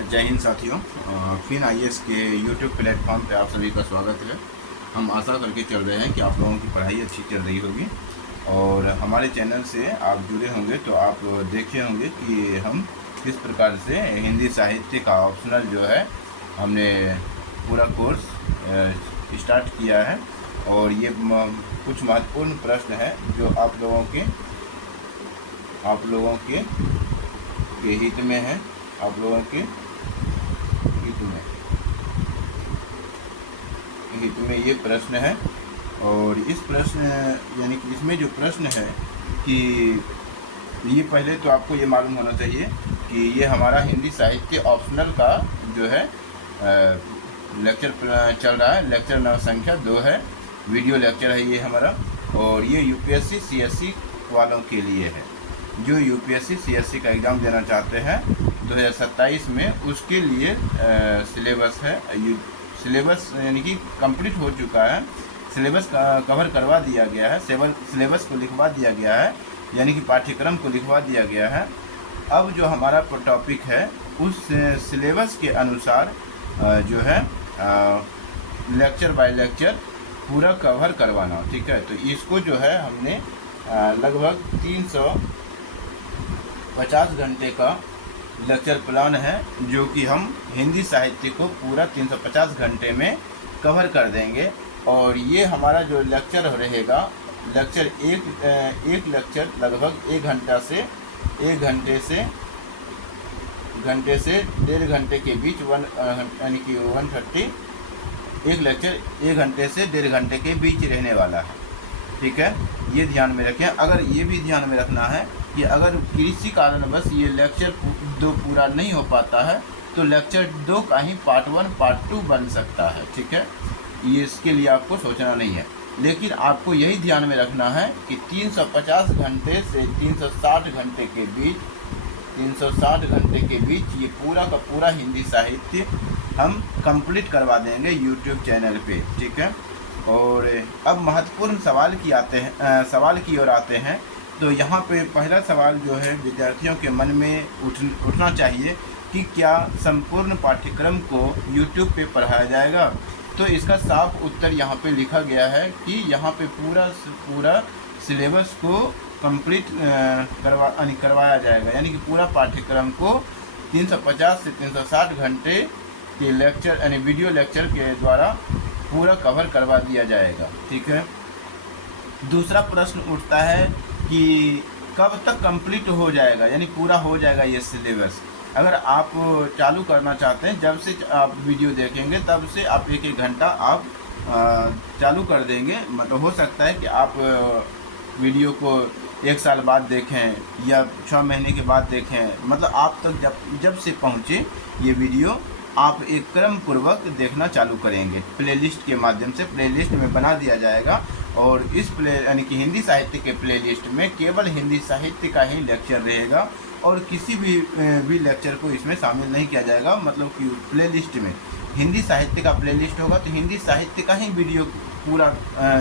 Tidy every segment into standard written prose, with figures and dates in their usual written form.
जय हिंद साथियों। Fin IAS के यूट्यूब प्लेटफॉर्म पे आप सभी का स्वागत है। हम आशा करके चल रहे हैं कि आप लोगों की पढ़ाई अच्छी चल रही होगी और हमारे चैनल से आप जुड़े होंगे तो आप देखे होंगे कि हम किस प्रकार से हिंदी साहित्य का ऑप्शनल जो है हमने पूरा कोर्स स्टार्ट किया है। और ये कुछ महत्वपूर्ण प्रश्न है जो आप लोगों के हित में है, आप लोगों के हित में ये प्रश्न है। और इस प्रश्न यानी कि इसमें जो प्रश्न है कि ये पहले तो आपको ये मालूम होना चाहिए कि ये हमारा हिंदी साहित्य ऑप्शनल का जो है लेक्चर चल रहा है। लेक्चर नंबर संख्या 2 है, वीडियो लेक्चर है ये हमारा। और ये यूपीएससी सीएससी वालों के लिए है जो यूपीएससी सीएससी का एग्ज़ाम देना चाहते हैं 2027 में, उसके लिए सिलेबस है। सिलेबस यानी कि कंप्लीट हो चुका है, सिलेबस कवर करवा दिया गया है, सिलेबस को लिखवा दिया गया है, यानी कि पाठ्यक्रम को लिखवा दिया गया है। अब जो हमारा टॉपिक है उस सिलेबस के अनुसार जो है लेक्चर बाय लेक्चर पूरा कवर करवाना, ठीक है। तो इसको जो है हमने लगभग 350 घंटे का लेक्चर प्लान है जो कि हम हिंदी साहित्य को पूरा 350 घंटे में कवर कर देंगे। और ये हमारा जो लेक्चर रहेगा, लेक्चर एक लेक्चर लगभग 1 घंटे से 1.5 घंटे के बीच यानी कि 130, एक लेक्चर 1 घंटे से 1.5 घंटे के बीच रहने वाला है, ठीक है। ये ध्यान में रखें। अगर ये भी ध्यान में रखना है कि अगर किसी कारणवश ये लेक्चर 2 पूरा नहीं हो पाता है तो लेक्चर 2 का ही पार्ट 1 पार्ट 2 बन सकता है, ठीक है। ये इसके लिए आपको सोचना नहीं है, लेकिन आपको यही ध्यान में रखना है कि 350 घंटे से 360 घंटे के बीच ये पूरा का पूरा हिंदी साहित्य हम कंप्लीट करवा देंगे यूट्यूब चैनल पे, ठीक है। और अब महत्वपूर्ण सवाल की ओर आते हैं। तो यहाँ पे पहला सवाल जो है विद्यार्थियों के मन में उठना चाहिए कि क्या संपूर्ण पाठ्यक्रम को यूट्यूब पे पढ़ाया जाएगा। तो इसका साफ उत्तर यहाँ पे लिखा गया है कि यहाँ पे पूरा सिलेबस को कंप्लीट करवाया जाएगा, यानी कि पूरा पाठ्यक्रम को 350 से 360 घंटे के लेक्चर यानी वीडियो लेक्चर के द्वारा पूरा कवर करवा दिया जाएगा, ठीक है। दूसरा प्रश्न उठता है कि कब तक कंप्लीट हो जाएगा, यानी पूरा हो जाएगा ये सिलेबस। अगर आप चालू करना चाहते हैं, जब से आप वीडियो देखेंगे तब से आप 1-1 घंटा आप चालू कर देंगे। मतलब हो सकता है कि आप वीडियो को 1 साल बाद देखें या 6 महीने के बाद देखें, मतलब आप तक जब से पहुँचे ये वीडियो आप एक क्रम पूर्वक देखना चालू करेंगे। प्लेलिस्ट के माध्यम से प्लेलिस्ट में बना दिया जाएगा और इस यानी कि हिंदी साहित्य के प्लेलिस्ट में केवल हिंदी साहित्य का ही लेक्चर रहेगा और किसी भी लेक्चर को इसमें शामिल नहीं किया जाएगा। मतलब कि प्लेलिस्ट में हिंदी साहित्य का प्लेलिस्ट होगा तो हिंदी साहित्य का ही वीडियो पूरा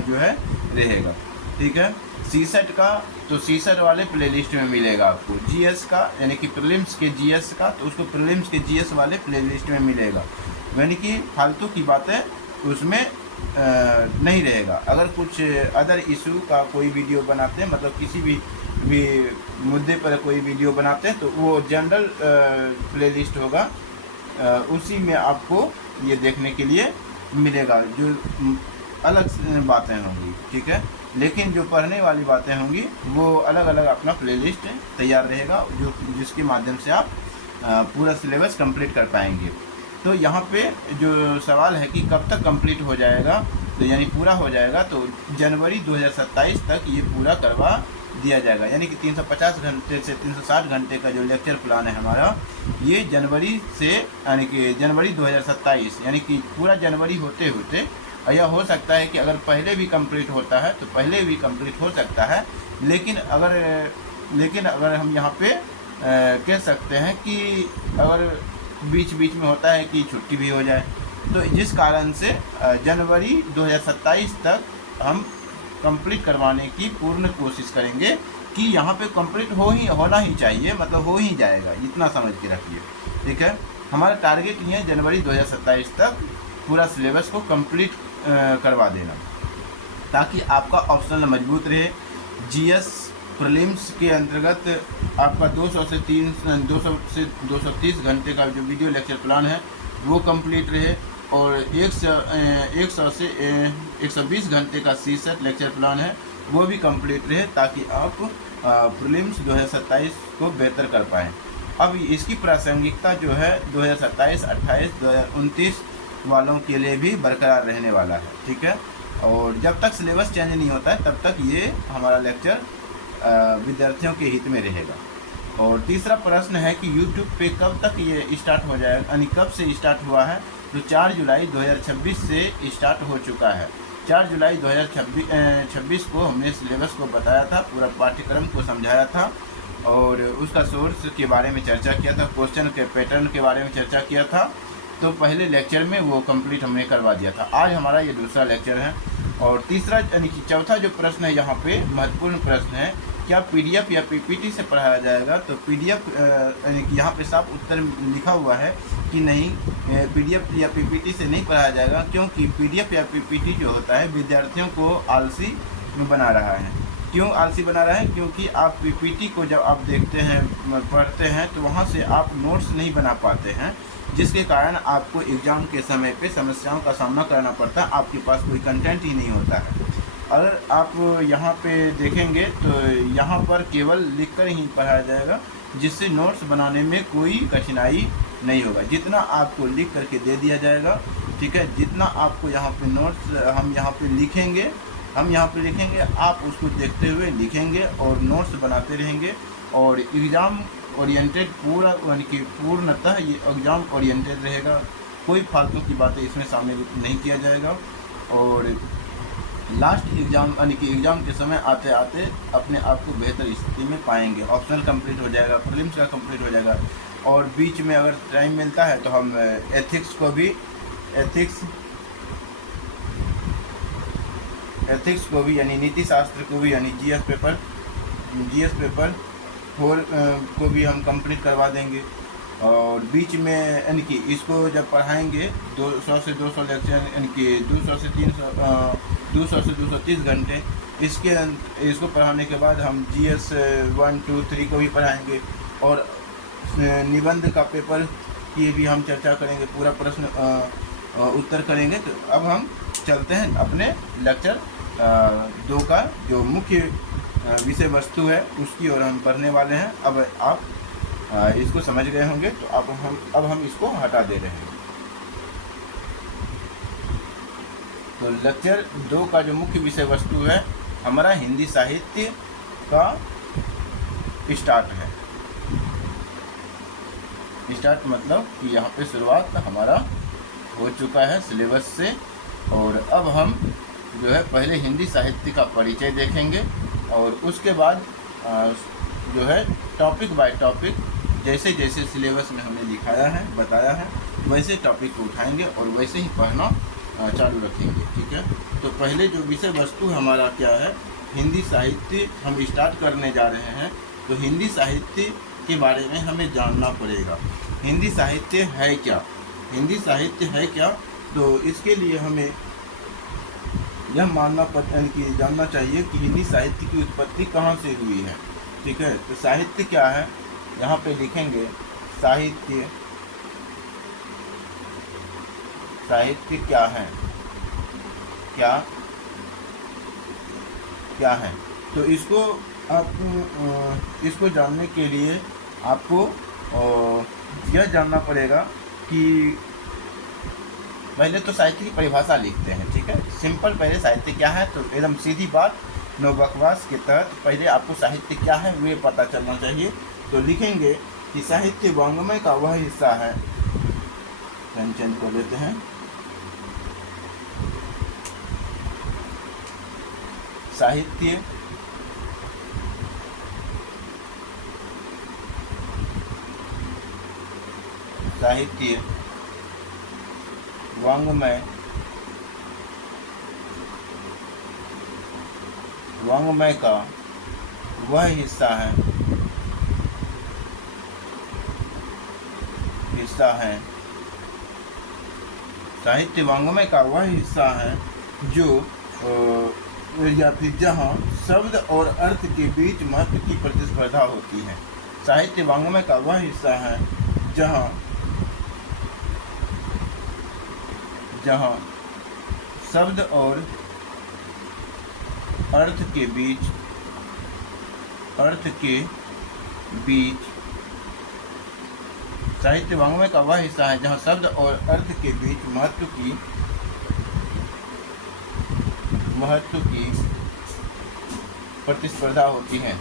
जो है रहेगा, ठीक है। सीसेट का तो सीसेट वाले प्लेलिस्ट में मिलेगा आपको। जीएस का यानी कि प्रीलिम्स के जीएस का तो उसको प्रीलिम्स के जीएस वाले प्लेलिस्ट में मिलेगा, यानी कि फालतू की बातें उसमें नहीं रहेगा। अगर कुछ अदर इशू का कोई वीडियो बनाते हैं, मतलब किसी भी मुद्दे पर कोई वीडियो बनाते हैं तो वो जनरल प्लेलिस्ट होगा, उसी में आपको ये देखने के लिए मिलेगा जो अलग बातें होंगी, ठीक है। लेकिन जो पढ़ने वाली बातें होंगी वो अलग अलग अपना प्लेलिस्ट तैयार रहेगा जिसके माध्यम से आप पूरा सिलेबस कंप्लीट कर पाएंगे। तो यहाँ पे जो सवाल है कि कब तक कंप्लीट हो जाएगा, तो यानी पूरा हो जाएगा तो जनवरी 2027 तक ये पूरा करवा दिया जाएगा। यानी कि 350 घंटे से 360 घंटे का जो लेक्चर प्लान है हमारा, ये जनवरी से यानी कि जनवरी 2027 यानी कि पूरा जनवरी होते होते, यह हो सकता है कि अगर पहले भी कंप्लीट होता है तो पहले भी कंप्लीट हो सकता है। लेकिन अगर हम यहाँ पे कह सकते हैं कि अगर बीच बीच में होता है कि छुट्टी भी हो जाए, तो जिस कारण से जनवरी 2027 तक हम कंप्लीट करवाने की पूर्ण कोशिश करेंगे कि यहाँ पे कंप्लीट होना ही चाहिए, मतलब हो ही जाएगा, इतना समझ के रखिए, ठीक है। हमारा टारगेट ये है जनवरी 2027 तक पूरा सिलेबस को कंप्लीट करवा देना, ताकि आपका ऑप्शनल मजबूत रहे। जीएस प्रीलिम्स के अंतर्गत आपका 200 से 230 घंटे का जो वीडियो लेक्चर प्लान है वो कंप्लीट रहे, और 100 से 120 घंटे का सीसेट लेक्चर प्लान है वो भी कंप्लीट रहे, ताकि आप प्रीलिम्स 2027 को बेहतर कर पाएँ। अब इसकी प्रासंगिकता जो है 2027, 28, 2029 वालों के लिए भी बरकरार रहने वाला है, ठीक है। और जब तक सिलेबस चेंज नहीं होता है तब तक ये हमारा लेक्चर विद्यार्थियों के हित में रहेगा। और तीसरा प्रश्न है कि YouTube पे कब तक ये स्टार्ट हो जाएगा, यानी कब से स्टार्ट हुआ है। तो 4 जुलाई 2026 से स्टार्ट हो चुका है। 4 जुलाई 2026 को हमने सिलेबस को बताया था, पूरा पाठ्यक्रम को समझाया था, और उसका सोर्स के बारे में चर्चा किया था, क्वेश्चन के पैटर्न के बारे में चर्चा किया था। तो पहले लेक्चर में वो कंप्लीट हमने करवा दिया था। आज हमारा ये दूसरा लेक्चर है। और तीसरा यानी कि चौथा जो प्रश्न है यहाँ पे महत्वपूर्ण प्रश्न है, क्या पीडीएफ या पीपीटी से पढ़ाया जाएगा। तो पीडीएफ यानी कि यहाँ पे साफ उत्तर लिखा हुआ है कि नहीं, पीडीएफ या पीपीटी से नहीं पढ़ाया जाएगा, क्योंकि पीडीएफ या पीपीटी जो होता है विद्यार्थियों को आलसी बना रहा है। क्यों आलसी बना रहा है? क्योंकि आप पीपीटी को जब आप देखते हैं, पढ़ते हैं, तो वहाँ से आप नोट्स नहीं बना पाते हैं, जिसके कारण आपको एग्ज़ाम के समय पे समस्याओं का सामना करना पड़ता है। आपके पास कोई कंटेंट ही नहीं होता है। अगर आप यहाँ पे देखेंगे तो यहाँ पर केवल लिखकर ही पढ़ाया जाएगा, जिससे नोट्स बनाने में कोई कठिनाई नहीं होगा। जितना आपको लिख करके दे दिया जाएगा, ठीक है, जितना आपको यहाँ पे नोट्स हम यहाँ पे लिखेंगे, आप उसको देखते हुए लिखेंगे और नोट्स बनाते रहेंगे। और एग्ज़ाम ओरिएंटेड पूरा यानी कि पूर्णतः ये एग्ज़ाम ओरिएंटेड रहेगा। कोई फालतू की बातें इसमें शामिल नहीं किया जाएगा। और लास्ट एग्ज़ाम यानी कि एग्ज़ाम के समय आते आते अपने आप को बेहतर स्थिति में पाएंगे। ऑप्शनल कंप्लीट हो जाएगा, प्रीलिम्स का कंप्लीट हो जाएगा, और बीच में अगर टाइम मिलता है तो हम एथिक्स को भी यानी नीति शास्त्र को भी, यानी जीएस पेपर 4 को भी हम कंप्लीट करवा देंगे। और बीच में यानी कि इसको जब पढ़ाएंगे 200 से 200 लेक्चर, यानी कि 200 से 230 घंटे, इसको पढ़ाने के बाद हम जीएस 1, 2, 3 को भी पढ़ाएंगे, और निबंध का पेपर की भी हम चर्चा करेंगे, पूरा प्रश्न उत्तर करेंगे। तो अब हम चलते हैं अपने लेक्चर 2 का जो मुख्य विषय वस्तु है उसकी ओर हम पढ़ने वाले हैं। अब आप इसको समझ गए होंगे, तो अब हम इसको हटा दे रहे हैं। तो लेक्चर 2 का जो मुख्य विषय वस्तु है हमारा हिंदी साहित्य का स्टार्ट है। स्टार्ट मतलब कि यहाँ पे शुरुआत हमारा हो चुका है सिलेबस से। और अब हम जो है पहले हिंदी साहित्य का परिचय देखेंगे, और उसके बाद जो है टॉपिक बाय टॉपिक जैसे जैसे सिलेबस में हमने दिखाया है, बताया है, वैसे टॉपिक को उठाएंगे और वैसे ही पढ़ना चालू रखेंगे, ठीक है। तो पहले जो विषय वस्तु हमारा क्या है, हिंदी साहित्य हम स्टार्ट करने जा रहे हैं। तो हिंदी साहित्य के बारे में हमें जानना पड़ेगा। हिंदी साहित्य है क्या? तो इसके लिए हमें यह जानना चाहिए कि हिंदी साहित्य की उत्पत्ति कहाँ से हुई है, ठीक है। तो साहित्य क्या है, यहाँ पे लिखेंगे साहित्य क्या है। तो इसको जानने के लिए आपको यह जानना पड़ेगा कि पहले तो साहित्य की परिभाषा लिखते हैं, ठीक है। सिंपल पहले साहित्य क्या है, तो एकदम सीधी बात, नो बकवास के तहत पहले आपको साहित्य क्या है वे पता चलना चाहिए। तो लिखेंगे कि साहित्य वाङ्मय का वह हिस्सा है, पेन को लेते हैं, साहित्य वाङ्मय का वह हिस्सा है हिस्सा है, साहित्य वाङ्मय का वह हिस्सा है जो या फिर जहाँ शब्द और अर्थ के बीच महत्व की प्रतिस्पर्धा होती है। साहित्य वाङ्मय का वह हिस्सा है जहाँ शब्द और अर्थ के बीच साहित्य वाङ्मय का वह हिस्सा है जहाँ शब्द और अर्थ के बीच महत्व की प्रतिस्पर्धा होती है,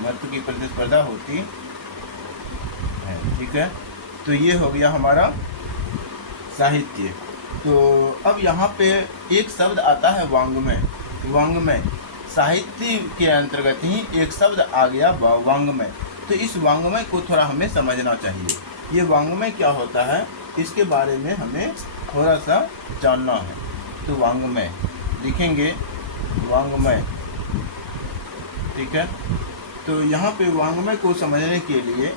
महत्व की प्रतिस्पर्धा होती है। ठीक है, तो ये हो गया हमारा साहित्य। तो अब यहाँ पे एक शब्द आता है वाङ्मय। साहित्य के अंतर्गत ही एक शब्द आ गया वाङ्मय। तो इस वाङ्मय को थोड़ा हमें समझना चाहिए। ये वाङ्मय क्या होता है, इसके बारे में हमें थोड़ा सा जानना है। तो वाङ्मय लिखेंगे, वाङ्मय। ठीक है, तो यहाँ पे वाङ्मय को समझने के लिए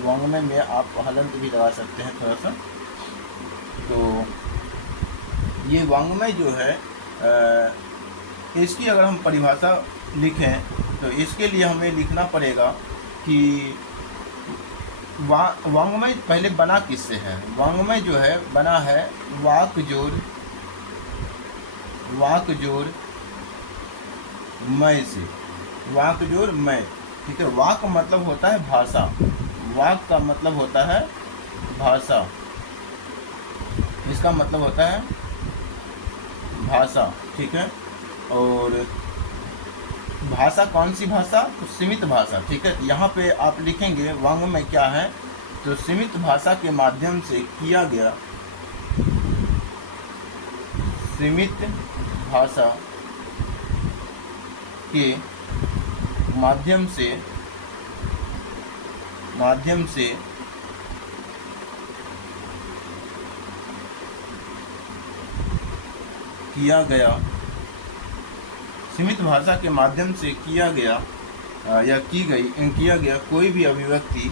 वाङ्मय में आप हलंत भी लगा सकते हैं थोड़ा सा। तो ये वाङ्मय जो है इसकी अगर हम परिभाषा लिखें तो इसके लिए हमें लिखना पड़ेगा कि वाङ्मय पहले बना किससे है। वाङ्मय जो है बना है वाक जोड़ मय से, वाक जोड़ मय। ठीक है, वाक मतलब होता है भाषा, वाक का मतलब होता है भाषा, इसका मतलब होता है भाषा। ठीक है, और भाषा कौन सी भाषा, तो सीमित भाषा। ठीक है, यहाँ पे आप लिखेंगे वाङ्मय क्या है, तो सीमित भाषा के माध्यम से किया गया, सीमित भाषा के माध्यम से किया गया, सीमित भाषा के माध्यम से किया गया या किया गया कोई भी अभिव्यक्ति,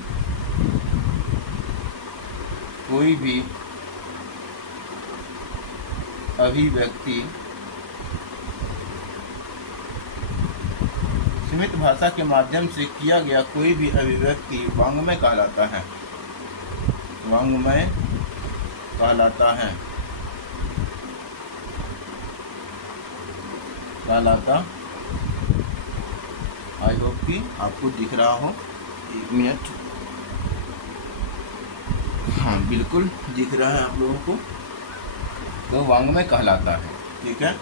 सीमित भाषा के माध्यम से किया गया कोई भी अभिव्यक्ति वाङ्मय कहलाता है, वाङ्मय कहलाता आई होप कि आपको दिख रहा हो। 1 मिनट, हाँ बिल्कुल दिख रहा है आप लोगों को। तो वाङ्मय कहलाता है। ठीक है,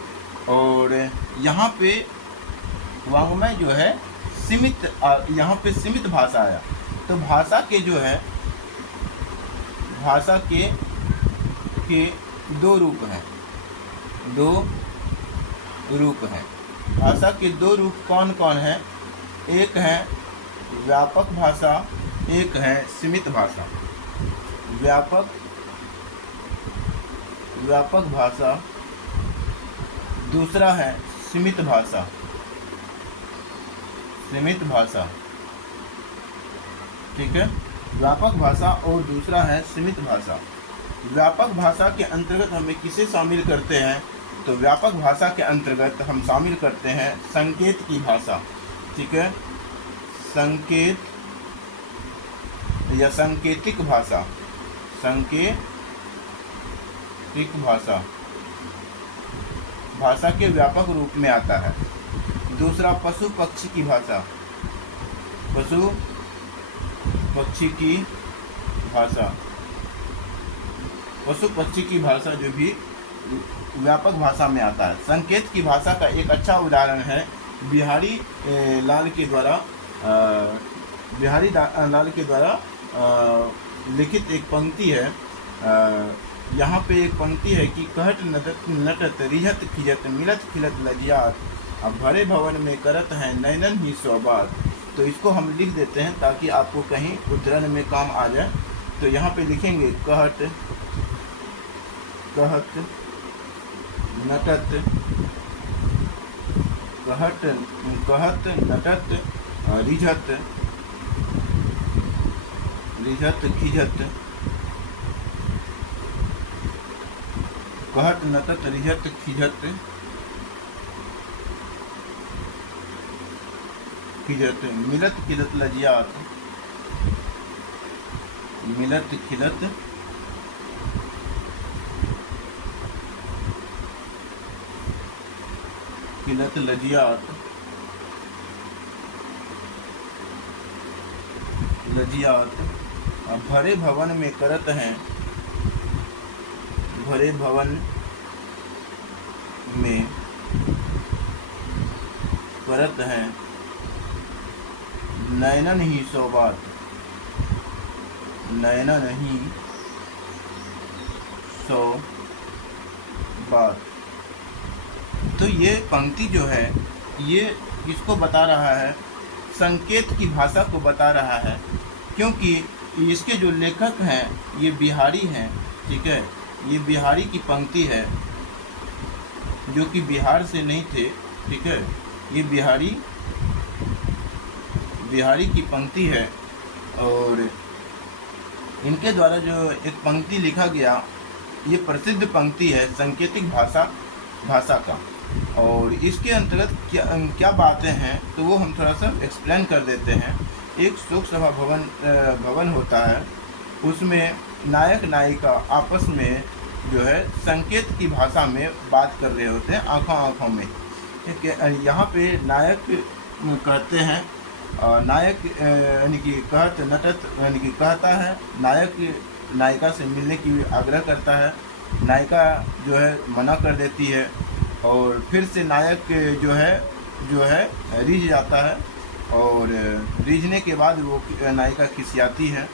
और यहाँ पे वाङ्मय जो है सीमित, यहाँ पे सीमित भाषा आया। तो भाषा के जो है, भाषा के 2 रूप हैं, भाषा के 2 रूप कौन कौन है, एक है व्यापक भाषा, एक है सीमित भाषा। व्यापक भाषा, दूसरा है सीमित भाषा, ठीक है, व्यापक भाषा और दूसरा है सीमित भाषा। व्यापक भाषा के अंतर्गत हमें किसे शामिल करते हैं, तो व्यापक भाषा के अंतर्गत हम शामिल करते हैं संकेत की भाषा। ठीक है, संकेत या सांकेतिक भाषा, भाषा के व्यापक रूप में आता है। दूसरा पशु पक्षी की भाषा, पशु पक्षी की भाषा जो भी व्यापक भाषा में आता है। संकेत की भाषा का एक अच्छा उदाहरण है बिहारी लाल के द्वारा लिखित एक पंक्ति है। यहाँ पे एक पंक्ति है कि कहट नटत रिहत खिजत मिलत खिलत लजियात, अब भरे भवन में करत हैं नैनन ही सौबात। तो इसको हम लिख देते हैं ताकि आपको कहीं उद्धरण में काम आ जाए। तो यहाँ पे लिखेंगे कहट नटत कहत कहत नटत रिझत रिझत खिझत कहत नटत रिझत खिझत खिझत मिलत खिलत लजियात मिलत खिलत खिलत लजियात लजियात भरे भवन में करत हैं भरे भवन में करत हैं नयनन ही सौ बात नयनन ही सौ बात। तो ये पंक्ति जो है ये इसको बता रहा है, संकेत की भाषा को बता रहा है, क्योंकि इसके जो लेखक हैं ये बिहारी हैं, ठीक है। ये बिहारी की पंक्ति है, जो कि बिहार से नहीं थे, ठीक है। ये बिहारी की पंक्ति है और इनके द्वारा जो एक पंक्ति लिखा गया ये प्रसिद्ध पंक्ति है सांकेतिक भाषा का। और इसके अंतर्गत क्या बातें हैं तो वो हम थोड़ा सा एक्सप्लेन कर देते हैं। एक शोक सभा भवन होता है, उसमें नायक नायिका आपस में जो है संकेत की भाषा में बात कर रहे होते हैं, आँखों में, ठीक है। यहाँ पे नायक कहते हैं, नायक यानी कि कहत नटत यानी कि कहता है, नायक नायिका से मिलने की आग्रह करता है, नायिका जो है मना कर देती है और फिर से नायक जो है रीझ जाता है और रीझने के बाद वो नायिका खिसियाती है,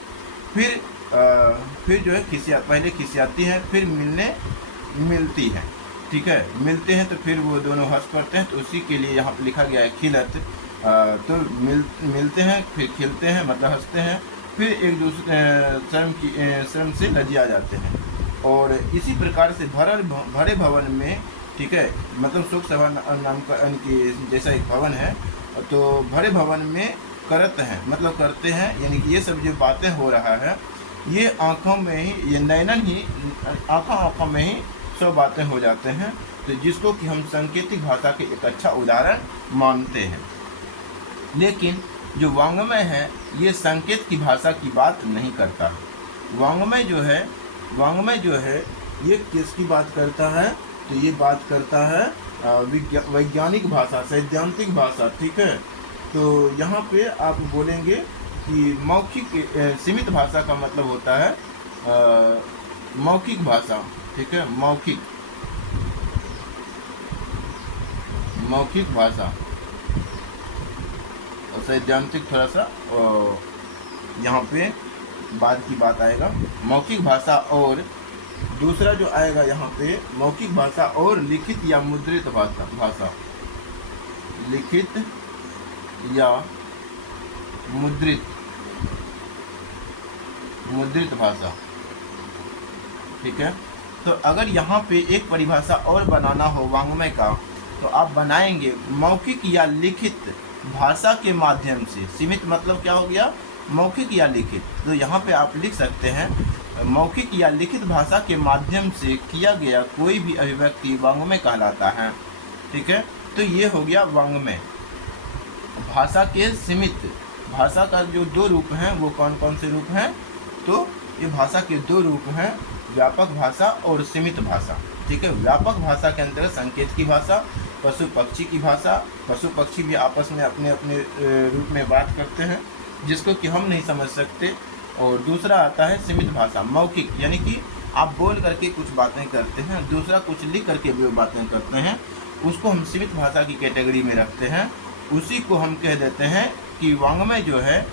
फिर जो है पहले खिसियाती है, फिर मिलती है, ठीक है। मिलते हैं तो फिर वो दोनों हंस पड़ते हैं, तो उसी के लिए यहाँ पर लिखा गया है खिलत। तो मिलते हैं, फिर खिलते हैं मतलब हंसते हैं, फिर एक दूसरे शर्म से लजिया जाते हैं। और इसी प्रकार से भरे भवन में, ठीक है, मतलब शोक सभा नाम का यानी कि जैसा एक भवन है, तो भरे भवन में करत हैं मतलब करते हैं, यानी कि ये सब जो बातें हो रहा है ये आँखों में ही, ये नयनन ही आँखों में ही सब बातें हो जाते हैं। तो जिसको कि हम सांकेतिक भाषा के एक अच्छा उदाहरण मानते हैं। लेकिन जो वाङ्मय है ये संकेत की भाषा की बात नहीं करता है। वाङ्मय जो है ये किसकी बात करता है, तो ये बात करता है वैज्ञानिक भाषा, सैद्धांतिक भाषा, ठीक है। तो यहाँ पे आप बोलेंगे कि मौखिक सीमित भाषा का मतलब होता है मौखिक भाषा, ठीक है, मौखिक भाषा। और सैद्धांतिक थोड़ा सा यहाँ पे बाद की बात आएगा, मौखिक भाषा। और दूसरा जो आएगा यहाँ पे मौखिक भाषा और लिखित या मुद्रित भाषा, लिखित या मुद्रित भाषा, ठीक है। तो अगर यहाँ पे एक परिभाषा और बनाना हो वाङ्मय का, तो आप बनाएंगे मौखिक या लिखित भाषा के माध्यम से। सीमित मतलब क्या हो गया, मौखिक या लिखित। तो यहाँ पे आप लिख सकते हैं मौखिक या लिखित भाषा के माध्यम से किया गया कोई भी अभिव्यक्ति वाङ्मय कहलाता है, ठीक है। तो ये हो गया वाङ्मय। भाषा के सीमित, भाषा का जो दो रूप हैं वो कौन कौन से रूप हैं, तो ये भाषा के दो रूप हैं, व्यापक भाषा और सीमित भाषा, ठीक है। व्यापक भाषा के अंतर्गत संकेत की भाषा, पशु पक्षी की भाषा। पशु पक्षी भी आपस में अपने अपने रूप में बात करते हैं जिसको कि हम नहीं समझ सकते। और दूसरा आता है सीमित भाषा, मौखिक, यानी कि आप बोल करके कुछ बातें करते हैं, दूसरा कुछ लिख करके भी बातें करते हैं, उसको हम सीमित भाषा की कैटेगरी में रखते हैं। उसी को हम कह देते हैं कि वाङ्मय जो है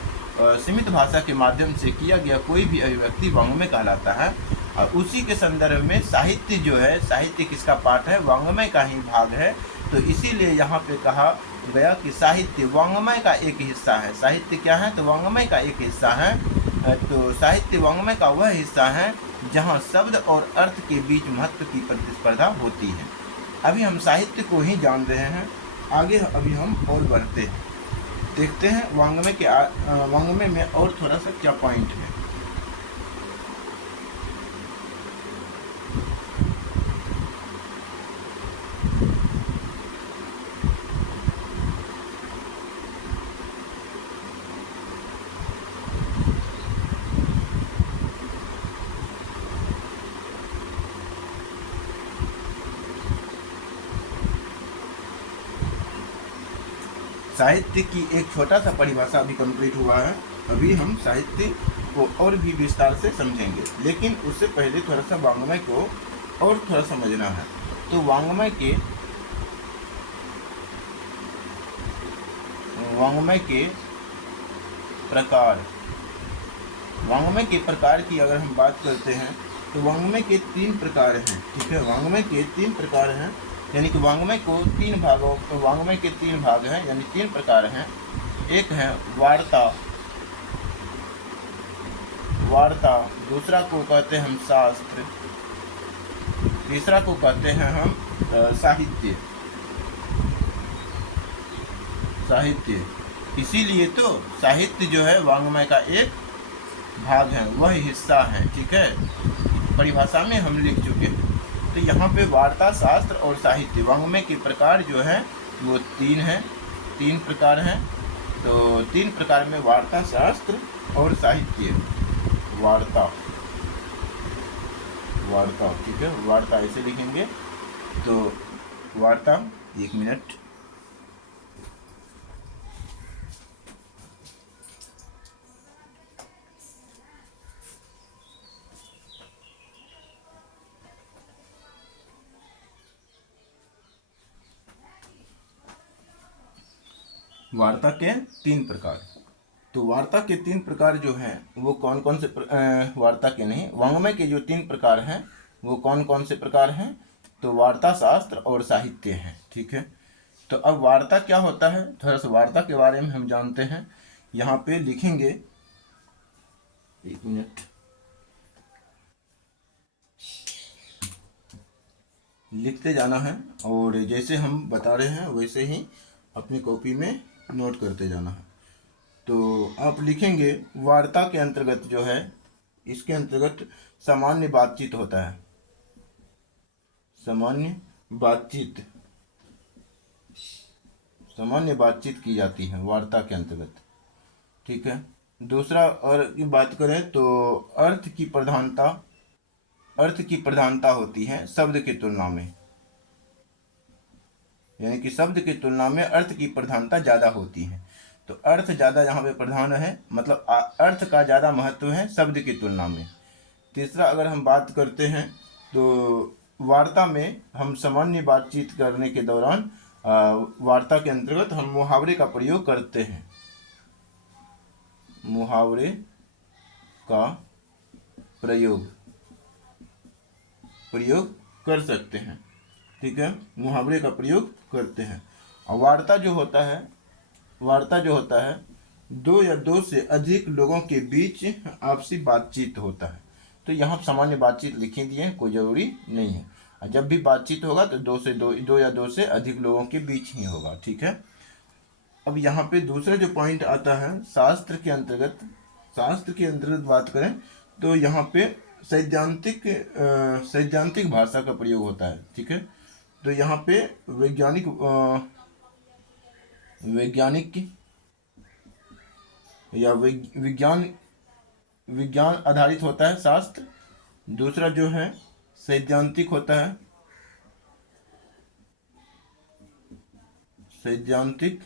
सीमित भाषा के माध्यम से किया गया कोई भी अभिव्यक्ति वाङ्मय कहलाता है। और उसी के संदर्भ में साहित्य जो है, साहित्य किसका पार्ट है, वाङ्मय का ही भाग है। तो इसीलिए यहाँ पे कहा गया कि साहित्य वाङ्मय का एक हिस्सा है। साहित्य क्या है, तो वाङ्मय का एक हिस्सा है। तो साहित्य वाङ्मय का वह हिस्सा है जहाँ शब्द और अर्थ के बीच महत्व की प्रतिस्पर्धा होती है। अभी हम साहित्य को ही जान रहे हैं, आगे अभी हम और बढ़ते हैं, देखते हैं वांग्मय में और थोड़ा सा क्या पॉइंट है। साहित्य की एक छोटा सा परिभाषा अभी कंप्लीट हुआ है। अभी हम साहित्य को और भी विस्तार से समझेंगे, लेकिन उससे पहले थोड़ा सा वांग्मय को और थोड़ा समझना है। तो वांग्मय के प्रकार, वांग्मय के प्रकार की अगर हम बात करते हैं तो वांग्मय के 3 प्रकार हैं। ठीक है, वांग्मय के 3 प्रकार हैं, यानी कि वांग्मय के 3 भाग हैं, यानी 3 प्रकार हैं। एक है वार्ता, दूसरा को कहते हैं हम शास्त्र, तीसरा को कहते हैं हम साहित्य। इसीलिए तो साहित्य जो है वांग्मय का एक भाग है, वह हिस्सा है। ठीक है, परिभाषा में हम लिख चुके हैं। तो यहाँ पे वार्ता, शास्त्र और साहित्य, वांग्मय के प्रकार जो है वो 3 प्रकार हैं। तो 3 प्रकार में वार्ता, शास्त्र और साहित्य। वार्ता, ठीक है, वार्ता ऐसे लिखेंगे। तो वार्ता, 1 मिनट। वार्ता के 3 प्रकार। तो वार्ता के 3 प्रकार जो हैं वो कौन कौन से वार्ता के नहीं, वांग्मय के जो 3 प्रकार हैं वो कौन कौन से प्रकार हैं? तो वार्ता, शास्त्र और साहित्य हैं। ठीक है, तो अब वार्ता क्या होता है, थोड़ा सा वार्ता के बारे में हम जानते हैं। यहाँ पे लिखेंगे, 1 मिनट, लिखते जाना है और जैसे हम बता रहे हैं वैसे ही अपनी कॉपी में नोट करते जाना है। तो आप लिखेंगे वार्ता के अंतर्गत जो है, इसके अंतर्गत सामान्य बातचीत होता है। सामान्य बातचीत की जाती है वार्ता के अंतर्गत। ठीक है, दूसरा और की बात करें तो अर्थ की प्रधानता होती है शब्द की तुलना में, यानी कि शब्द की तुलना में अर्थ की प्रधानता ज़्यादा होती है। तो अर्थ ज़्यादा यहाँ पे प्रधान है, मतलब अर्थ का ज़्यादा महत्व है शब्द की तुलना में। तीसरा अगर हम बात करते हैं तो वार्ता में हम सामान्य बातचीत करने के दौरान वार्ता के अंतर्गत हम मुहावरे का प्रयोग करते हैं, मुहावरे का प्रयोग कर सकते हैं। ठीक है, मुहावरे का प्रयोग करते हैं। और वार्ता जो होता है 2 या 2 से अधिक लोगों के बीच आपसी बातचीत होता है। तो यहाँ सामान्य बातचीत लिखी दी है, कोई ज़रूरी नहीं है। और जब भी बातचीत होगा तो 2 या 2 से अधिक लोगों के बीच ही होगा। ठीक है, अब यहाँ पे दूसरा जो पॉइंट आता है शास्त्र के अंतर्गत बात करें तो यहाँ पे सैद्धांतिक भाषा का प्रयोग होता है। ठीक है, तो यहाँ पे वैज्ञानिक या विज्ञान आधारित होता है शास्त्र। दूसरा जो है सैद्धांतिक होता है, सैद्धांतिक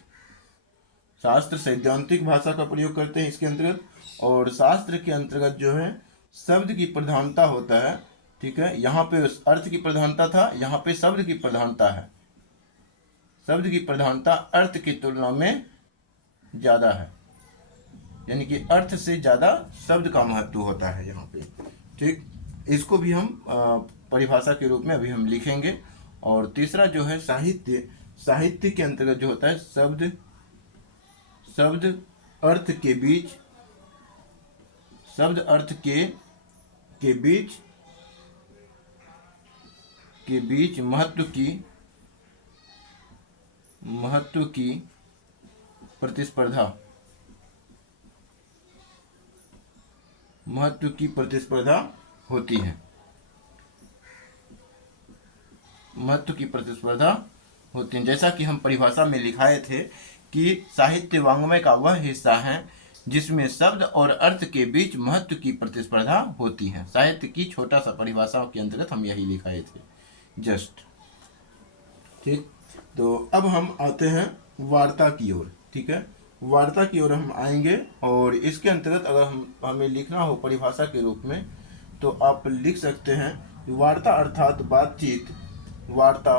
भाषा का प्रयोग करते हैं इसके अंतर्गत। और शास्त्र के अंतर्गत जो है शब्द की प्रधानता होता है। ठीक है, यहाँ पे अर्थ की प्रधानता था, यहाँ पे शब्द की प्रधानता है। शब्द की प्रधानता अर्थ की तुलना में ज़्यादा है, यानी कि अर्थ से ज़्यादा शब्द का महत्व होता है यहाँ पे। ठीक, इसको भी हम परिभाषा के रूप में अभी हम लिखेंगे। और तीसरा जो है साहित्य के अंतर्गत जो होता है शब्द अर्थ के बीच महत्व की प्रतिस्पर्धा, महत्व की प्रतिस्पर्धा होती है, महत्व की प्रतिस्पर्धा होती है। जैसा कि हम परिभाषा में लिखाए थे कि साहित्य वाङ्मय का वह हिस्सा है जिसमें शब्द और अर्थ के बीच महत्व की प्रतिस्पर्धा होती है। साहित्य की छोटा सा परिभाषा के अंतर्गत हम यही लिखाए थे जस्ट। ठीक, तो अब हम आते हैं वार्ता की ओर। ठीक है, वार्ता की ओर हम आएंगे और इसके अंतर्गत अगर हमें लिखना हो परिभाषा के रूप में तो आप लिख सकते हैं वार्ता अर्थात बातचीत, वार्ता,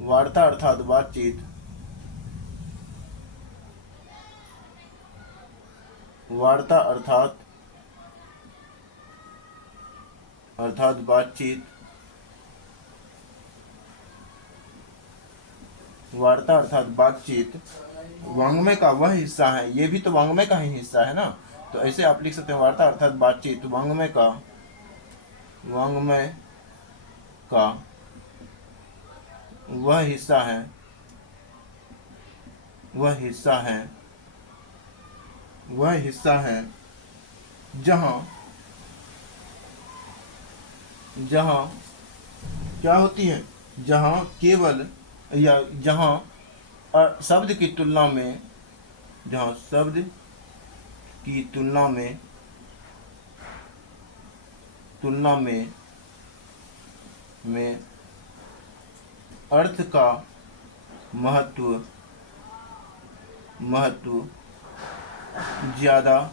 वार्ता अर्थात बातचीत, वार्ता अर्थात बातचीत, वार्ता अर्थात बातचीत वाङ्मय का वह हिस्सा है। ये भी तो वाङ्मय का ही हिस्सा है ना, तो ऐसे आप लिख सकते हैं वार्ता अर्थात बातचीत वाङ्मय का वह हिस्सा है, वह हिस्सा है, वह हिस्सा है जहाँ क्या होती है, जहाँ केवल या जहाँ शब्द की तुलना में, जहाँ शब्द की तुलना में अर्थ का महत्व ज़्यादा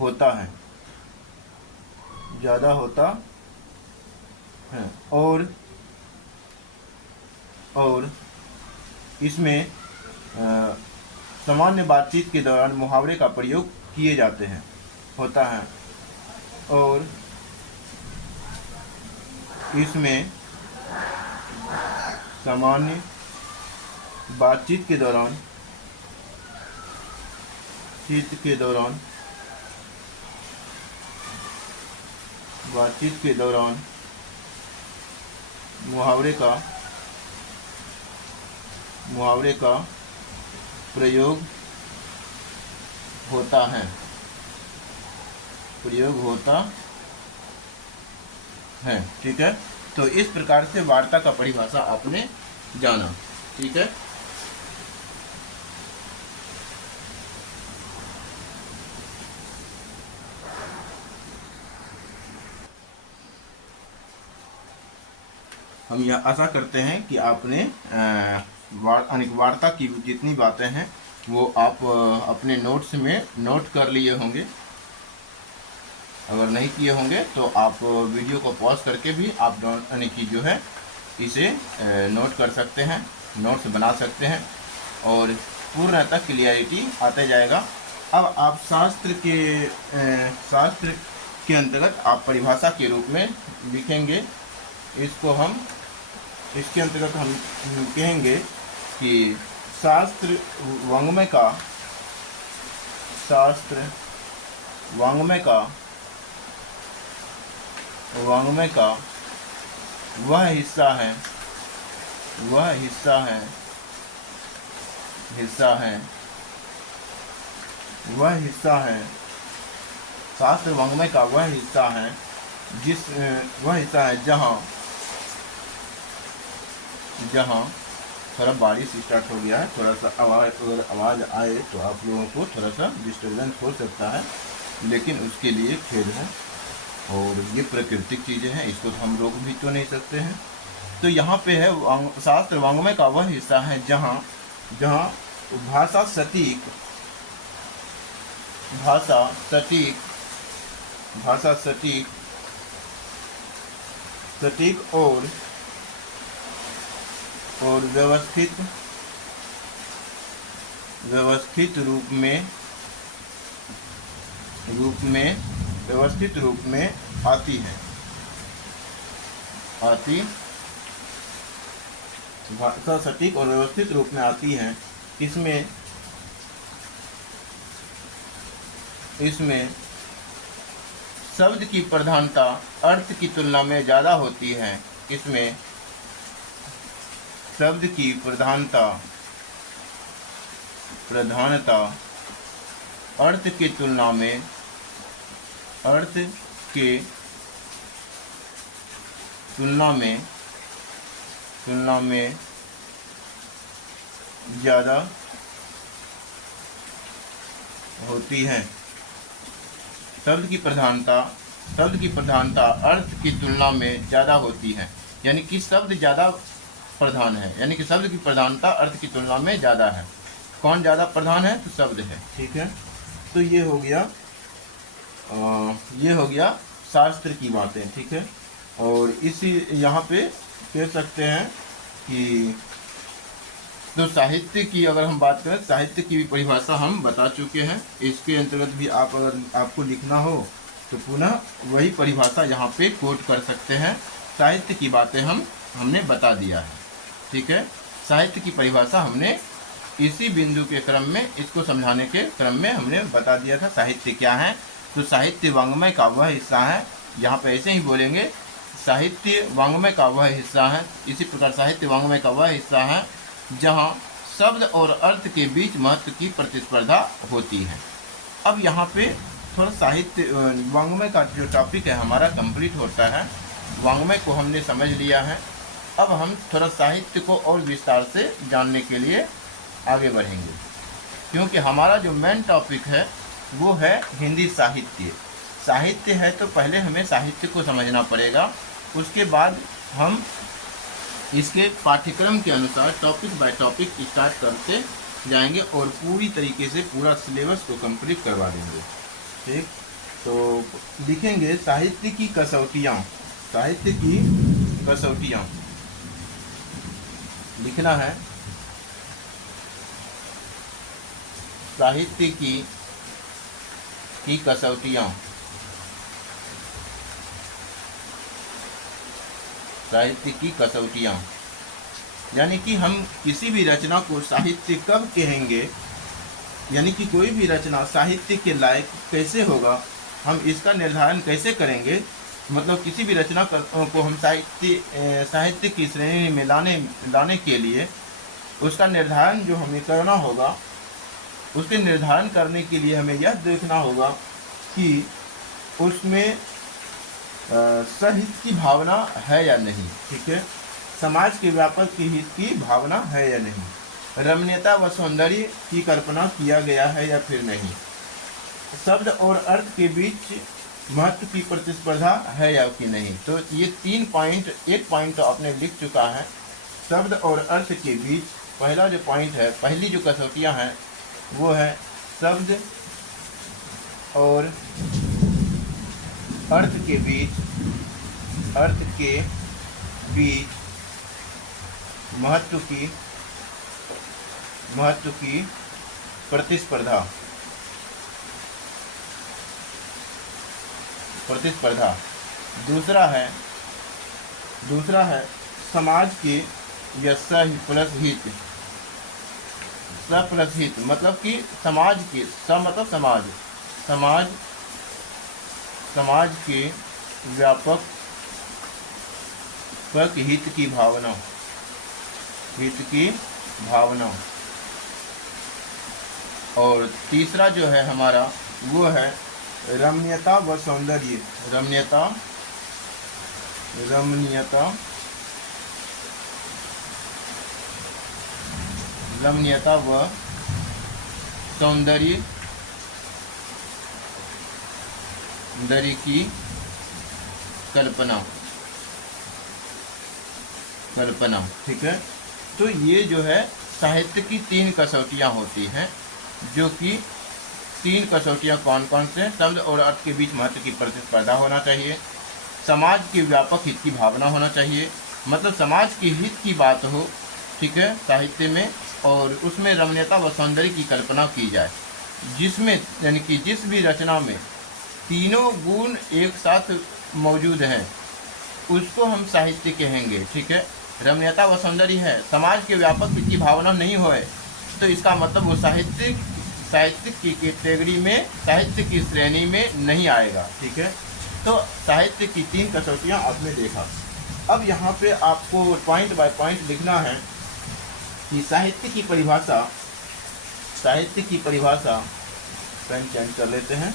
होता है, ज़्यादा होता है और इसमें सामान्य बातचीत के दौरान मुहावरे का प्रयोग किए जाते हैं, होता है और इसमें सामान्य बातचीत के दौरान मुहावरे का प्रयोग होता है, ठीक है। तो इस प्रकार से वार्ता का परिभाषा आपने जाना। ठीक है, हम यह आशा करते हैं कि आपने वार्ता की जितनी बातें हैं वो आप अपने नोट्स में नोट कर लिए होंगे। अगर नहीं किए होंगे तो आप वीडियो को पॉज करके भी आप यानी कि जो है इसे नोट कर सकते हैं, नोट्स बना सकते हैं और पूर्णतः क्लियरिटी आते जाएगा। अब आप शास्त्र के अंतर्गत आप परिभाषा के रूप में लिखेंगे। इसके अंतर्गत हम कहेंगे कि शास्त्र वाङ्मय का वह हिस्सा है शास्त्र वाङ्मय का वह हिस्सा है जहाँ थोड़ा बारिश स्टार्ट हो गया है, थोड़ा सा अगर आवाज़ आए तो आप लोगों को थोड़ा सा डिस्टर्बेंस हो सकता है, लेकिन उसके लिए खेद है और ये प्राकृतिक चीज़ें हैं, इसको तो हम रोक भी तो नहीं सकते हैं। तो यहाँ पे है शास्त्र वाङ्मय का वह हिस्सा है जहाँ भाषा सटीक और व्यवस्थित रूप में आती है। भाषा सटीक और व्यवस्थित रूप में आती है। इसमें शब्द की प्रधानता अर्थ की तुलना में ज़्यादा होती है। इसमें शब्द की प्रधानता अर्थ के तुलना में ज़्यादा होती है। शब्द की प्रधानता अर्थ की तुलना में ज़्यादा होती है, यानी कि शब्द ज़्यादा प्रधान है, यानी कि शब्द की प्रधानता अर्थ की तुलना में ज़्यादा है। कौन ज़्यादा प्रधान है? तो शब्द है। ठीक है, तो ये हो गया शास्त्र की बातें। ठीक है, और इसी यहाँ पे कह सकते हैं कि तो साहित्य की अगर हम बात करें, साहित्य की भी परिभाषा हम बता चुके हैं। इसके अंतर्गत भी अगर आपको लिखना हो तो पुनः वही परिभाषा यहाँ पे कोट कर सकते हैं। साहित्य की बातें हमने बता दिया है। ठीक है, साहित्य की परिभाषा हमने इसी बिंदु के क्रम में, इसको समझाने के क्रम में हमने बता दिया था। साहित्य क्या है? तो साहित्य वाङ्मय का वह हिस्सा है, यहाँ पे ऐसे ही बोलेंगे, साहित्य वाङ्मय का वह हिस्सा है। इसी प्रकार साहित्य वाङ्मय का वह हिस्सा है जहाँ शब्द और अर्थ के बीच महत्व की प्रतिस्पर्धा होती है। अब यहाँ पे थोड़ा साहित्य वाङ्मय का जो टॉपिक है हमारा कंप्लीट होता है। वाङ्मय को हमने समझ लिया है। अब हम थोड़ा साहित्य को और विस्तार से जानने के लिए आगे बढ़ेंगे, क्योंकि हमारा जो मेन टॉपिक है वो है हिंदी साहित्य। साहित्य है तो पहले हमें साहित्य को समझना पड़ेगा, उसके बाद हम इसके पाठ्यक्रम के अनुसार टॉपिक बाय टॉपिक स्टार्ट करते जाएंगे और पूरी तरीके से पूरा सिलेबस को कंप्लीट करवा देंगे। ठीक, तो लिखेंगे साहित्य की कसौटियाँ। साहित्य की कसौटियाँ लिखना है। साहित्य की कसौटियाँ, साहित्य की कसौटियाँ, यानी कि हम किसी भी रचना को साहित्य कब कहेंगे, यानी कि कोई भी रचना साहित्य के लायक कैसे होगा, हम इसका निर्धारण कैसे करेंगे। मतलब किसी भी रचना को हम साहित्य की श्रेणी में लाने के लिए उसका निर्धारण जो हमें करना होगा, उसके निर्धारण करने के लिए हमें यह देखना होगा कि उसमें सहित की भावना है या नहीं। ठीक है, समाज के व्यापक हित की भावना है या नहीं, रमणीयता व सौंदर्य की कल्पना किया गया है या फिर नहीं, शब्द और अर्थ के बीच महत्व की प्रतिस्पर्धा है या कि नहीं। तो ये 3 पॉइंट, एक पॉइंट तो आपने लिख चुका है, शब्द और अर्थ के बीच। पहला जो पॉइंट है, पहली जो कसौटियाँ हैं वो है शब्द और अर्थ के बीच महत्व की प्रतिस्पर्धा। दूसरा है समाज के या प्लस हित, मतलब कि समाज के, मतलब समाज के व्यापक हित की भावना। और तीसरा जो है हमारा वो है रमणीयता व सौंदर्य। रमणीयता व सौंदर्य की कल्पना। ठीक है, तो ये जो है साहित्य की 3 कसौटियाँ होती हैं, जो कि 3 कसौटियाँ कौन कौन से? शब्द और अर्थ के बीच महत्व की प्रतिस्पर्धा होना चाहिए, समाज के व्यापक हित की भावना होना चाहिए, मतलब समाज के हित की बात हो, ठीक है, साहित्य में, और उसमें रमणीयता व सौंदर्य की कल्पना की जाए, जिसमें यानी कि जिस भी रचना में तीनों गुण एक साथ मौजूद हैं उसको हम साहित्य कहेंगे। ठीक है, रमणीयता व सौंदर्य है, समाज के व्यापक हित की भावना नहीं होए तो इसका मतलब वो साहित्य की कैटेगरी में, साहित्य की श्रेणी में नहीं आएगा। ठीक है, तो साहित्य की 3 कसौटियाँ आपने देखा। अब यहाँ पे आपको पॉइंट बाय पॉइंट लिखना है कि साहित्य की परिभाषा पेन चेंज कर लेते हैं।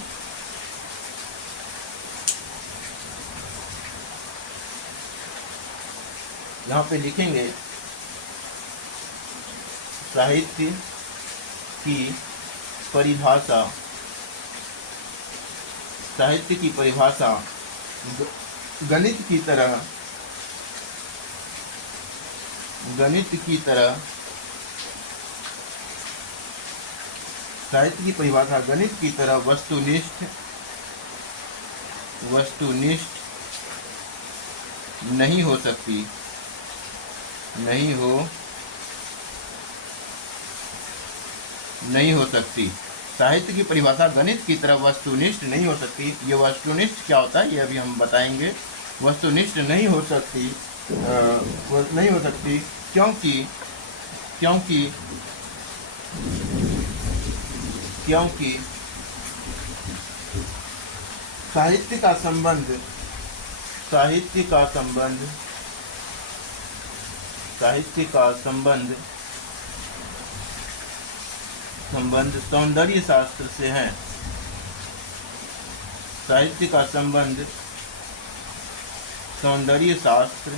यहाँ पे लिखेंगे साहित्य की परिभाषा, साहित्य की परिभाषा गणित की तरह साहित्य की परिभाषा गणित की तरह वस्तुनिष्ठ नहीं हो सकती, नहीं हो सकती। साहित्य की परिभाषा गणित की तरह वस्तुनिष्ठ नहीं हो सकती। ये वस्तुनिष्ठ क्या होता है ये अभी हम बताएंगे। वस्तुनिष्ठ नहीं हो सकती, नहीं हो सकती क्योंकि साहित्य का संबंध सौंदर्य शास्त्र से है। साहित्य का संबंध सौंदर्य शास्त्र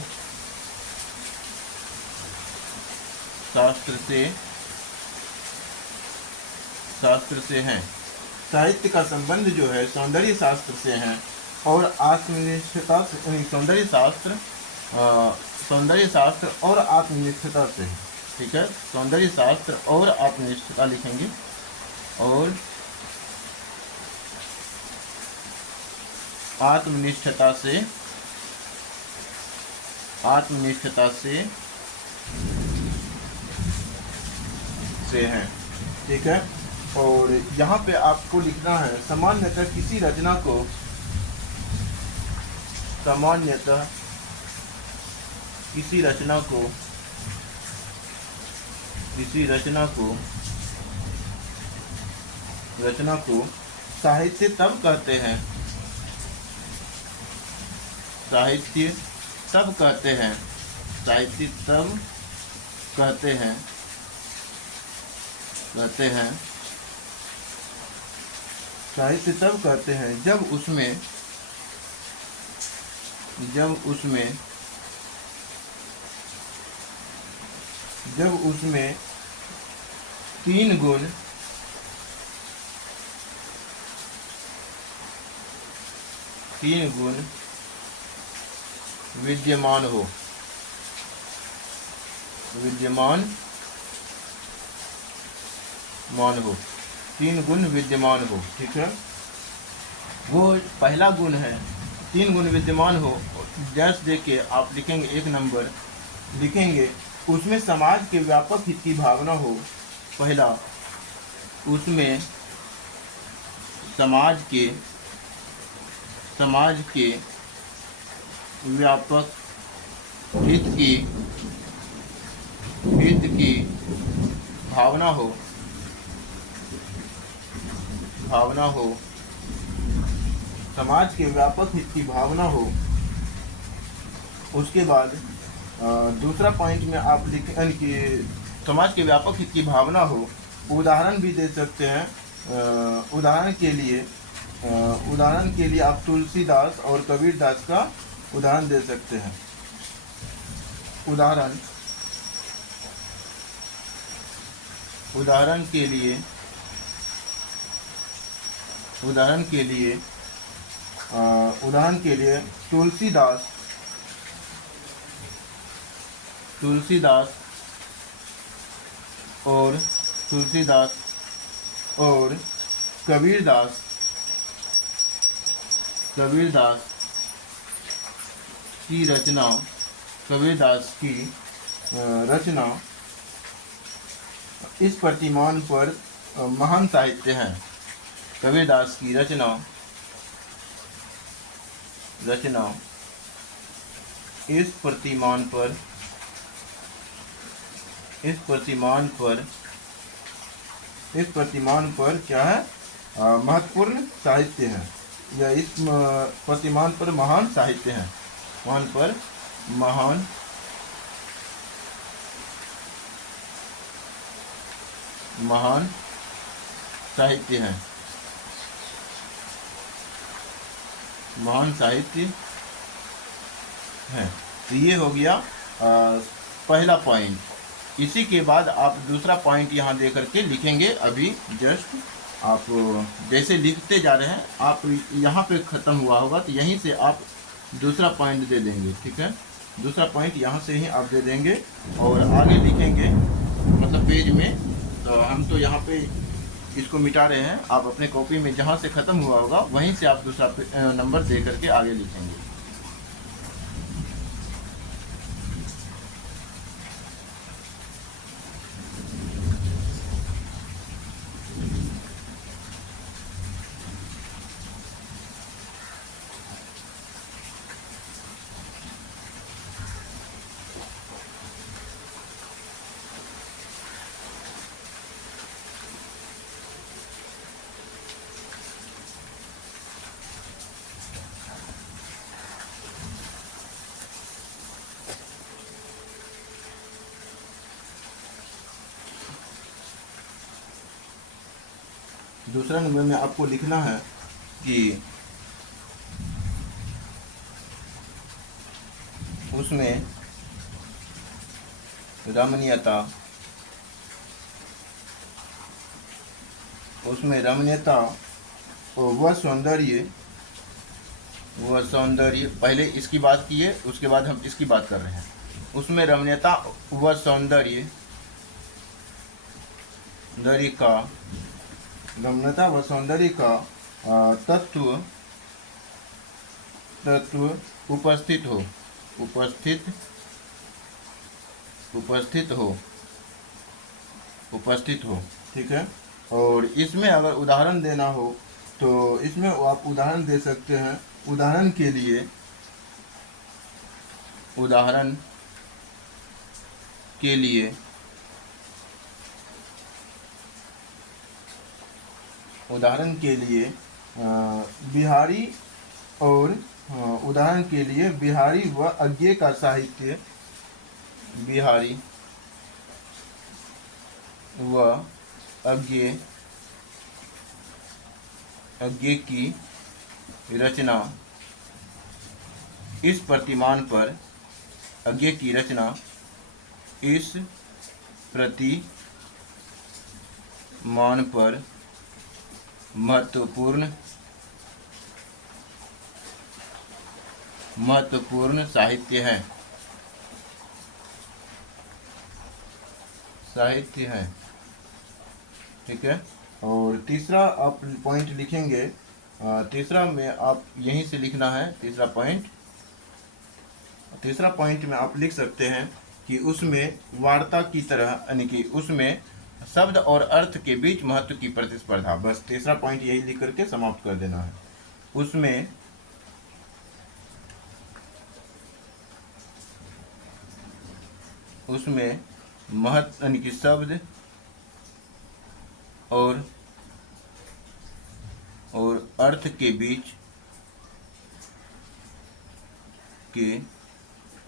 से है। साहित्य का संबंध जो है सौंदर्य शास्त्र से है और आत्मनिष्ठता से, सौंदर्य शास्त्र और आत्मनिष्ठता से है। ठीक है, सौंदर्य शास्त्र और आत्मनिष्ठता लिखेंगे। और आत्मनिष्ठता से है। ठीक है, और यहाँ पे आपको लिखना है सामान्यतः किसी रचना को साहित्य तब कहते हैं, साहित्य तब कहते हैं जब उसमें तीन गुण विद्यमान हो। तीन गुण विद्यमान हो। ठीक है, वो पहला गुण है, तीन गुण विद्यमान हो। डैश दे के आप लिखेंगे, एक नंबर लिखेंगे, उसमें समाज के व्यापक हित की भावना हो। पहला, उसमें समाज के व्यापक हित की भावना हो। समाज के व्यापक हित की भावना हो। उसके बाद दूसरा पॉइंट में आप लिखें कि समाज के व्यापक हित की भावना हो। उदाहरण भी दे सकते हैं। उदाहरण के लिए आप तुलसीदास और कबीरदास का उदाहरण दे सकते हैं। उदाहरण के लिए तुलसीदास और कबीरदास की रचना इस प्रतिमान पर महान साहित्य है। कबीरदास की रचना इस प्रतिमान पर क्या है, महत्वपूर्ण साहित्य है, या इस प्रतिमान पर महान साहित्य है। महान महान साहित्य है, महान साहित्य है। तो ये हो गया पहला पॉइंट। इसी के बाद आप दूसरा पॉइंट यहाँ दे करके लिखेंगे। अभी जस्ट आप जैसे लिखते जा रहे हैं, आप यहाँ पे ख़त्म हुआ होगा तो यहीं से आप दूसरा पॉइंट दे देंगे, ठीक है। दूसरा पॉइंट यहाँ से ही आप दे देंगे और आगे लिखेंगे, मतलब पेज में। तो हम तो यहाँ पे इसको मिटा रहे हैं, आप अपने कॉपी में जहाँ से ख़त्म हुआ होगा वहीं से आप दूसरा नंबर दे करके आगे लिखेंगे। दूसरा नंबर में आपको लिखना है कि उसमें रमणीयता, उसमें रमणीयता और वह सौंदर्य, पहले इसकी बात की है, उसके बाद हम इसकी बात कर रहे हैं। उसमें रमणीयता व सौंदर्य का रमणीयता व सौंदर्य का तत्व उपस्थित हो, ठीक है। और इसमें अगर उदाहरण देना हो तो इसमें आप उदाहरण दे सकते हैं। उदाहरण के लिए बिहारी और उदाहरण के लिए बिहारी व अज्ञे का साहित्य, बिहारी व अज्ञे की रचना इस प्रतिमान पर, अज्ञे की रचना इस प्रतिमान पर महत्वपूर्ण साहित्य है, ठीक है। और तीसरा आप पॉइंट लिखेंगे, तीसरा में आप यहीं से लिखना है। तीसरा पॉइंट में आप लिख सकते हैं कि उसमें वार्ता की तरह, यानी कि उसमें शब्द और अर्थ के बीच महत्व की प्रतिस्पर्धा। बस तीसरा पॉइंट यही लिख करके समाप्त कर देना है। उसमें महत्व, यानी कि शब्द और अर्थ के बीच महत्व की प्रतिस्पर्धा,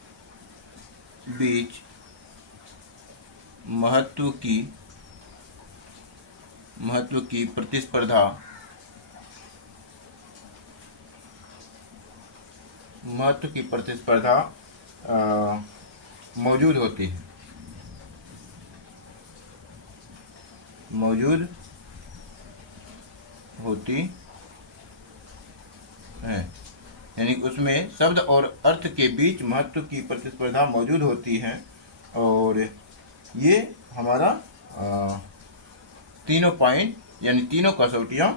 मौजूद होती है, यानी उसमें शब्द और अर्थ के बीच महत्व की प्रतिस्पर्धा मौजूद होती है। और ये हमारा तीनों पॉइंट, यानी तीनों कसौटियाँ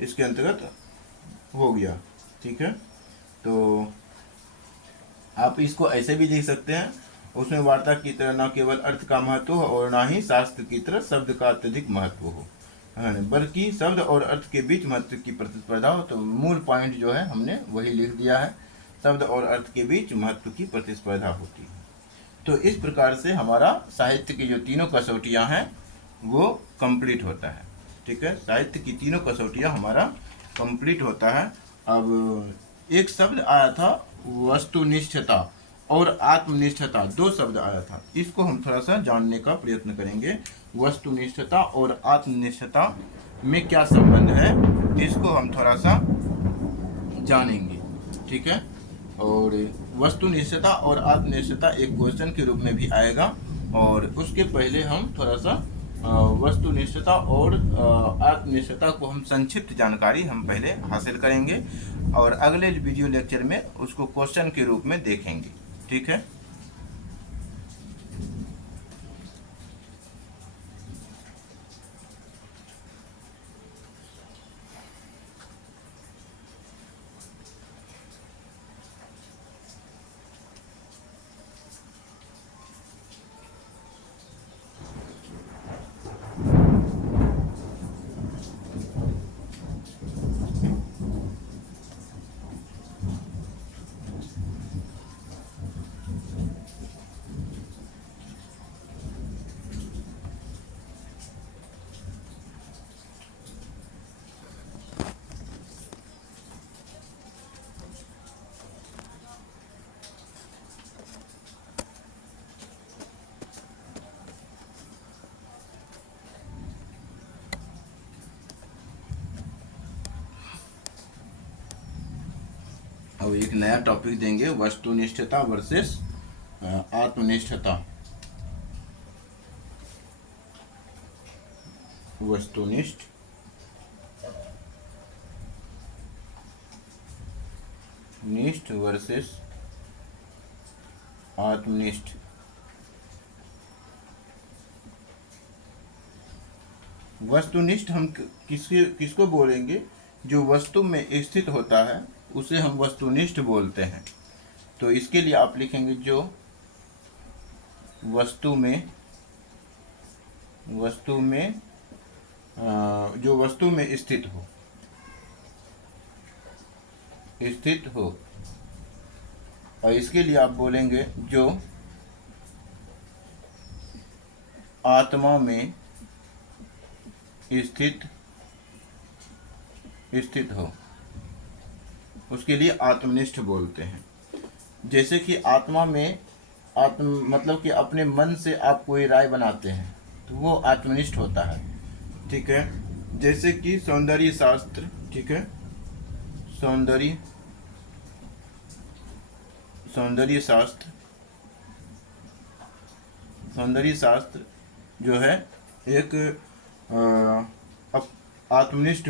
इसके अंतर्गत हो गया, ठीक है। तो आप इसको ऐसे भी लिख सकते हैं, उसमें वार्ता की तरह न केवल अर्थ का महत्व हो और न ही शास्त्र की तरह शब्द का अत्यधिक महत्व हो, बल्कि शब्द और अर्थ के बीच महत्व की प्रतिस्पर्धा हो। तो मूल पॉइंट जो है हमने वही लिख दिया है, शब्द और अर्थ के बीच महत्व की प्रतिस्पर्धा होती है। तो इस प्रकार से हमारा साहित्य की जो तीनों कसौटियाँ हैं वो कंप्लीट होता है, ठीक है। साहित्य की तीनों कसौटियाँ हमारा कंप्लीट होता है। अब एक शब्द आया था वस्तुनिष्ठता, और आत्मनिष्ठता, दो शब्द आया था, इसको हम थोड़ा सा जानने का प्रयत्न करेंगे। वस्तुनिष्ठता और आत्मनिष्ठता में क्या संबंध है, इसको हम थोड़ा सा जानेंगे, ठीक है। और वस्तुनिष्ठता और आत्मनिष्ठता एक क्वेश्चन के रूप में भी आएगा, और उसके पहले हम थोड़ा सा वस्तुनिष्ठता और आत्मनिष्ठता को हम संक्षिप्त जानकारी हम पहले हासिल करेंगे, और अगले वीडियो लेक्चर में उसको क्वेश्चन के रूप में देखेंगे, ठीक है। अब एक नया टॉपिक देंगे, वस्तुनिष्ठता वर्सेस आत्मनिष्ठता। वस्तुनिष्ठ वर्सेस आत्मनिष्ठ। वस्तुनिष्ठ हम किसको बोलेंगे, जो वस्तु में स्थित होता है उसे हम वस्तुनिष्ठ बोलते हैं। तो इसके लिए आप लिखेंगे जो वस्तु में जो वस्तु में स्थित हो, और इसके लिए आप बोलेंगे जो आत्मा में स्थित हो, उसके लिए आत्मनिष्ठ बोलते हैं। जैसे कि आत्मा में मतलब कि अपने मन से आप कोई राय बनाते हैं तो वो आत्मनिष्ठ होता है, ठीक है। जैसे कि सौंदर्य शास्त्र, ठीक है, सौंदर्य शास्त्र जो है एक आत्मनिष्ठ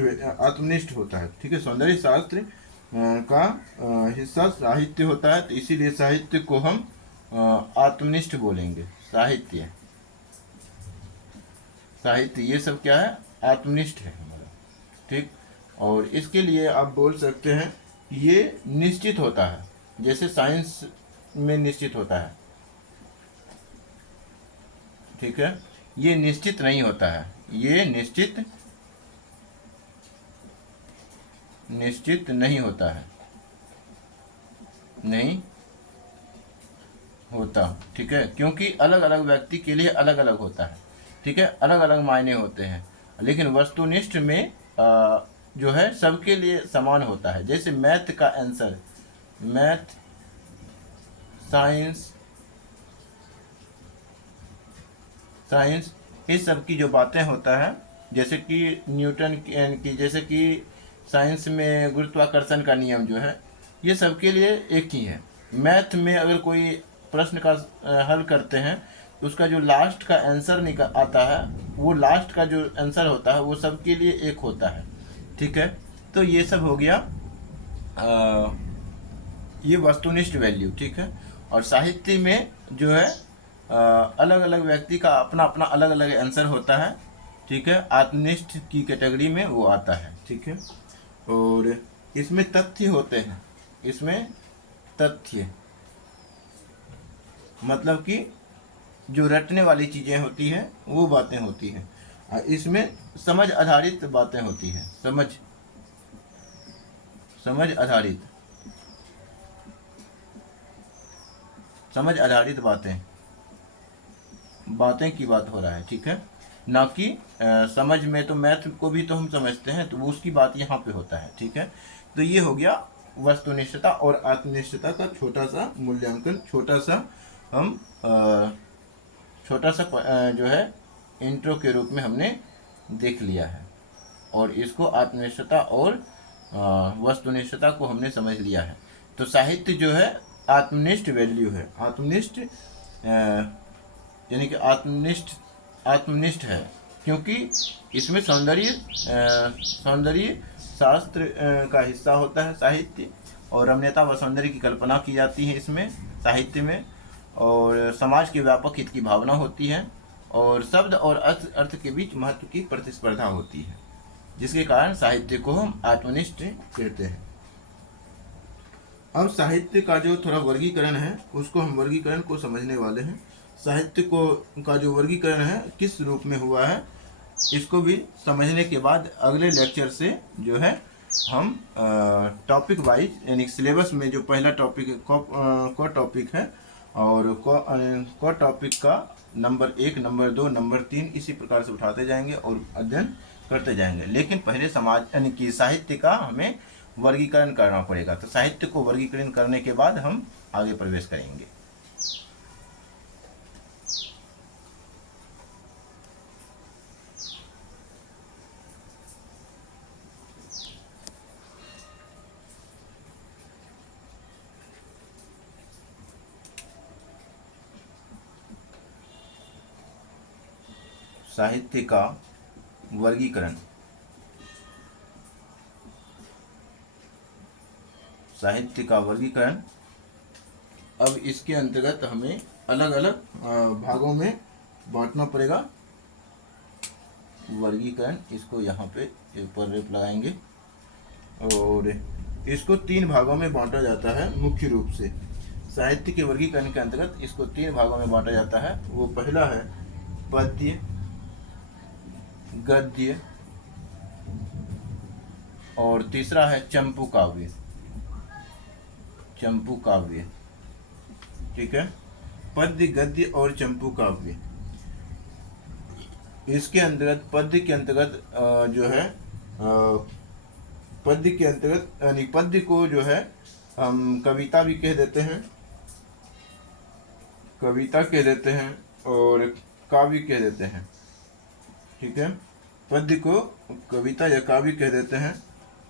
होता है, ठीक है। सौंदर्य शास्त्र का हिस्सा साहित्य होता है, तो इसीलिए साहित्य को हम आत्मनिष्ठ बोलेंगे। साहित्य ये सब क्या है, आत्मनिष्ठ है हमारा, ठीक। और इसके लिए आप बोल सकते हैं ये निश्चित होता है, जैसे साइंस में निश्चित होता है, ठीक है। ये निश्चित नहीं होता है, ये निश्चित नहीं होता, ठीक है, क्योंकि अलग अलग व्यक्ति के लिए अलग अलग होता है, ठीक है, अलग अलग मायने होते हैं। लेकिन वस्तुनिष्ठ में जो है सबके लिए समान होता है। जैसे मैथ का आंसर, मैथ, साइंस इस सब की जो बातें होता है, जैसे कि न्यूटन की जैसे कि साइंस में गुरुत्वाकर्षण का नियम जो है, ये सबके लिए एक ही है। मैथ में अगर कोई प्रश्न का हल करते हैं तो उसका जो लास्ट का आंसर निकल आता है, वो लास्ट का जो आंसर होता है वो सबके लिए एक होता है, ठीक है। तो ये सब हो गया ये वस्तुनिष्ठ वैल्यू, ठीक है। और साहित्य में जो है अलग अलग व्यक्ति का अपना अपना अलग अलग आंसर होता है, ठीक है। आत्मनिष्ठ की कैटेगरी में वो आता है, ठीक है। और इसमें तथ्य होते हैं, इसमें तथ्य मतलब कि जो रटने वाली चीज़ें होती हैं वो बातें होती हैं। इसमें समझ आधारित बातें होती हैं, समझ आधारित बातें की बात हो रहा है, ठीक है, ना कि समझ में। तो मैथ को भी तो हम समझते हैं, तो उसकी बात यहाँ पे होता है, ठीक है। तो ये हो गया वस्तुनिष्ठता और आत्मनिष्ठता का छोटा सा मूल्यांकन, छोटा सा जो है इंट्रो के रूप में हमने देख लिया है। और इसको आत्मनिष्ठता और वस्तुनिष्ठता को हमने समझ लिया है। तो साहित्य जो है आत्मनिष्ठ वैल्यू है, आत्मनिष्ठ यानी कि आत्मनिष्ठ है, क्योंकि इसमें सौंदर्य शास्त्र का हिस्सा होता है साहित्य, और रमणीयता व सौंदर्य की कल्पना की जाती है इसमें साहित्य में, और समाज के व्यापक हित की भावना होती है, और शब्द और अर्थ के बीच महत्व की प्रतिस्पर्धा होती है, जिसके कारण साहित्य को हम आत्मनिष्ठ कहते हैं। अब साहित्य का जो थोड़ा वर्गीकरण है उसको हम वर्गीकरण को समझने वाले हैं। साहित्य को का जो वर्गीकरण है किस रूप में हुआ है इसको भी समझने के बाद अगले लेक्चर से जो है हम टॉपिक वाइज यानी सिलेबस में जो पहला टॉपिक को टॉपिक है और को टॉपिक का नंबर 1, नंबर 2, नंबर 3 इसी प्रकार से उठाते जाएंगे और अध्ययन करते जाएंगे। लेकिन पहले समाज यानी कि साहित्य का हमें वर्गीकरण करना पड़ेगा। तो साहित्य को वर्गीकरण करने के बाद हम आगे प्रवेश करेंगे। साहित्य का वर्गीकरण। साहित्य का वर्गीकरण, अब इसके अंतर्गत हमें अलग अलग भागों में बांटना पड़ेगा। वर्गीकरण, इसको यहाँ पे ऊपर रेप लगाएंगे और इसको 3 भागों में बांटा जाता है मुख्य रूप से। साहित्य के वर्गीकरण के अंतर्गत इसको 3 भागों में बांटा जाता है। वो पहला है पद्य, गद्य और तीसरा है चंपू काव्य। चंपू काव्य, ठीक है, पद्य, गद्य और चंपू काव्य। इसके अंतर्गत पद्य के अंतर्गत जो है पद्य के अंतर्गत यानी पद्य को जो है हम कविता भी कह देते हैं, कविता कह देते हैं और काव्य कह देते हैं, ठीक है। पद्य को कविता या काव्य कह देते हैं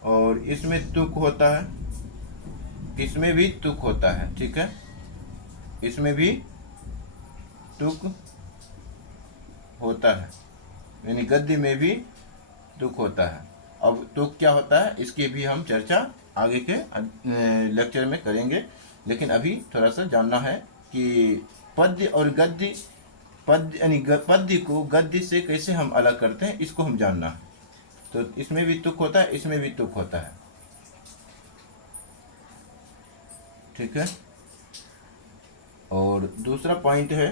और इसमें तुक होता है, इसमें भी तुक होता है, ठीक है, इसमें भी तुक होता है, यानी गद्य में भी तुक होता है। अब तुक क्या होता है इसकी भी हम चर्चा आगे के लेक्चर में करेंगे, लेकिन अभी थोड़ा सा जानना है कि पद्य और गद्य, पद्य यानी पद्य को गद्य से कैसे हम अलग करते हैं इसको हम जानना है। तो इसमें भी तुक होता है, इसमें भी तुक होता है, ठीक है। और दूसरा पॉइंट है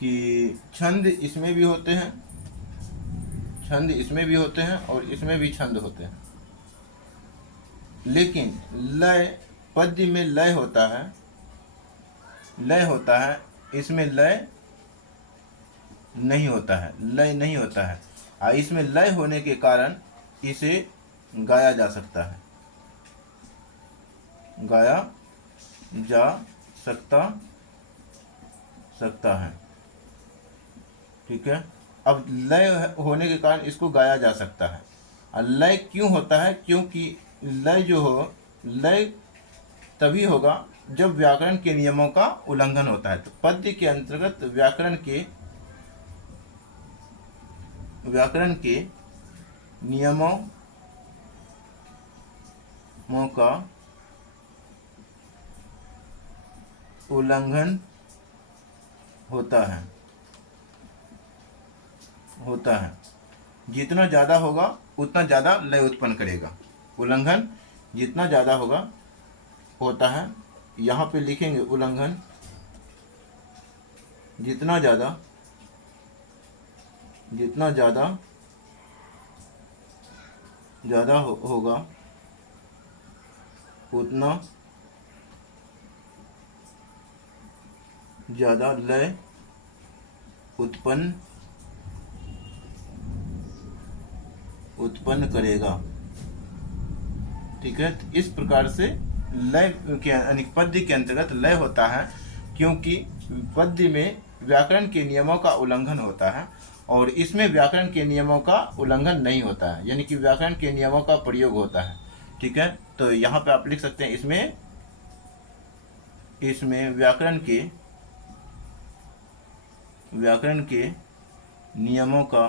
कि छंद इसमें भी होते हैं, छंद इसमें भी होते हैं और इसमें भी छंद होते हैं, लेकिन लय, पद्य में लय होता है, लय होता है, इसमें लय नहीं होता है, लय नहीं होता है। इसमें लय होने के कारण इसे गाया जा सकता है, गाया जा सकता है, ठीक है। अब लय होने के कारण इसको गाया जा सकता है। और लय क्यों होता है? क्योंकि लय जो हो, लय तभी होगा जब व्याकरण के नियमों का उल्लंघन होता है। तो पद्य के अंतर्गत व्याकरण के नियमों का उल्लंघन होता है। जितना ज़्यादा होगा उतना ज़्यादा लय उत्पन्न करेगा। उल्लंघन जितना ज़्यादा होता है, यहाँ पे लिखेंगे उल्लंघन जितना ज़्यादा होगा उतना ज़्यादा लय उत्पन्न करेगा, ठीक है। तो इस प्रकार से लय के यानी पद्य के अंतर्गत लय होता है, क्योंकि पद्य में व्याकरण के नियमों का उल्लंघन होता है और इसमें व्याकरण के नियमों का उल्लंघन नहीं होता है, यानी कि व्याकरण के नियमों का प्रयोग होता है। ठीक है, तो यहाँ पे आप लिख सकते हैं इसमें व्याकरण के नियमों का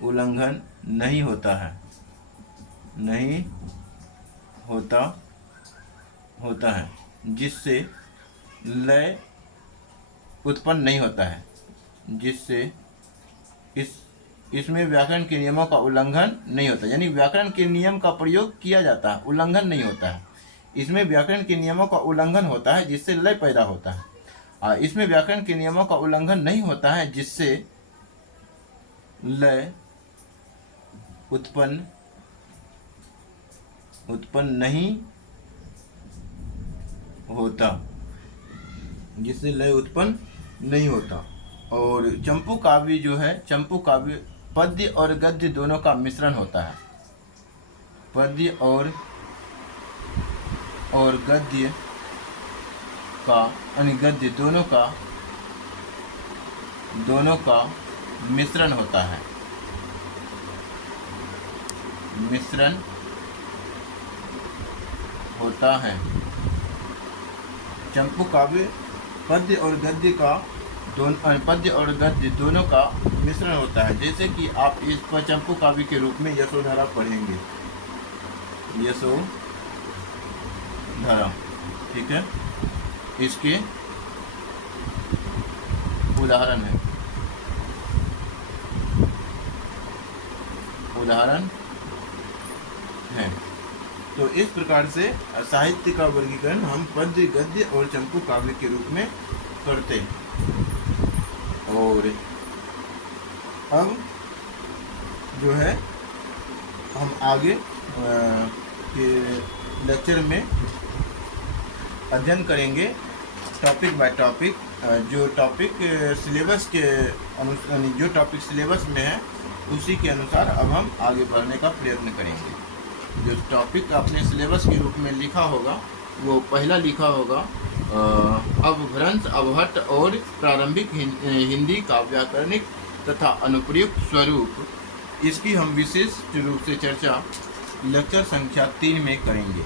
उल्लंघन नहीं होता है, जिससे लय उत्पन्न नहीं होता है, इसमें व्याकरण के नियमों का उल्लंघन नहीं होता, यानी व्याकरण के नियम का प्रयोग किया जाता है, उल्लंघन नहीं होता है। इसमें व्याकरण के नियमों का उल्लंघन होता है जिससे लय पैदा होता है, और इसमें व्याकरण के नियमों का उल्लंघन नहीं होता है जिससे लय उत्पन्न नहीं होता, और चंपू काव्य जो है, चंपू काव्य पद्य और गद्य दोनों का मिश्रण होता है, पद्य और गद्य का यानी गद्य दोनों का मिश्रण होता है, चंपू काव्य पद्य और गद्य दोनों का मिश्रण होता है। जैसे कि आप इस पर चंपू काव्य के रूप में यशोधरा पढ़ेंगे, यशोधरा। ठीक है, इसके उदाहरण है। तो इस प्रकार से साहित्य का वर्गीकरण हम पद्य, गद्य और चंपू काव्य के रूप में करते हैं। और अब जो है हम आगे के लेक्चर में अध्ययन करेंगे टॉपिक बाय टॉपिक, जो टॉपिक सिलेबस में है उसी के अनुसार अब हम आगे बढ़ने का प्रयत्न करेंगे। जो टॉपिक आपने सिलेबस के रूप में लिखा होगा, वो पहला लिखा होगा अपभ्रंश, अवहट्ट और प्रारंभिक हिंदी का व्याकरणिक तथा अनुप्रयुक्त स्वरूप। इसकी हम विशेष रूप से चर्चा लेक्चर संख्या 3 में करेंगे।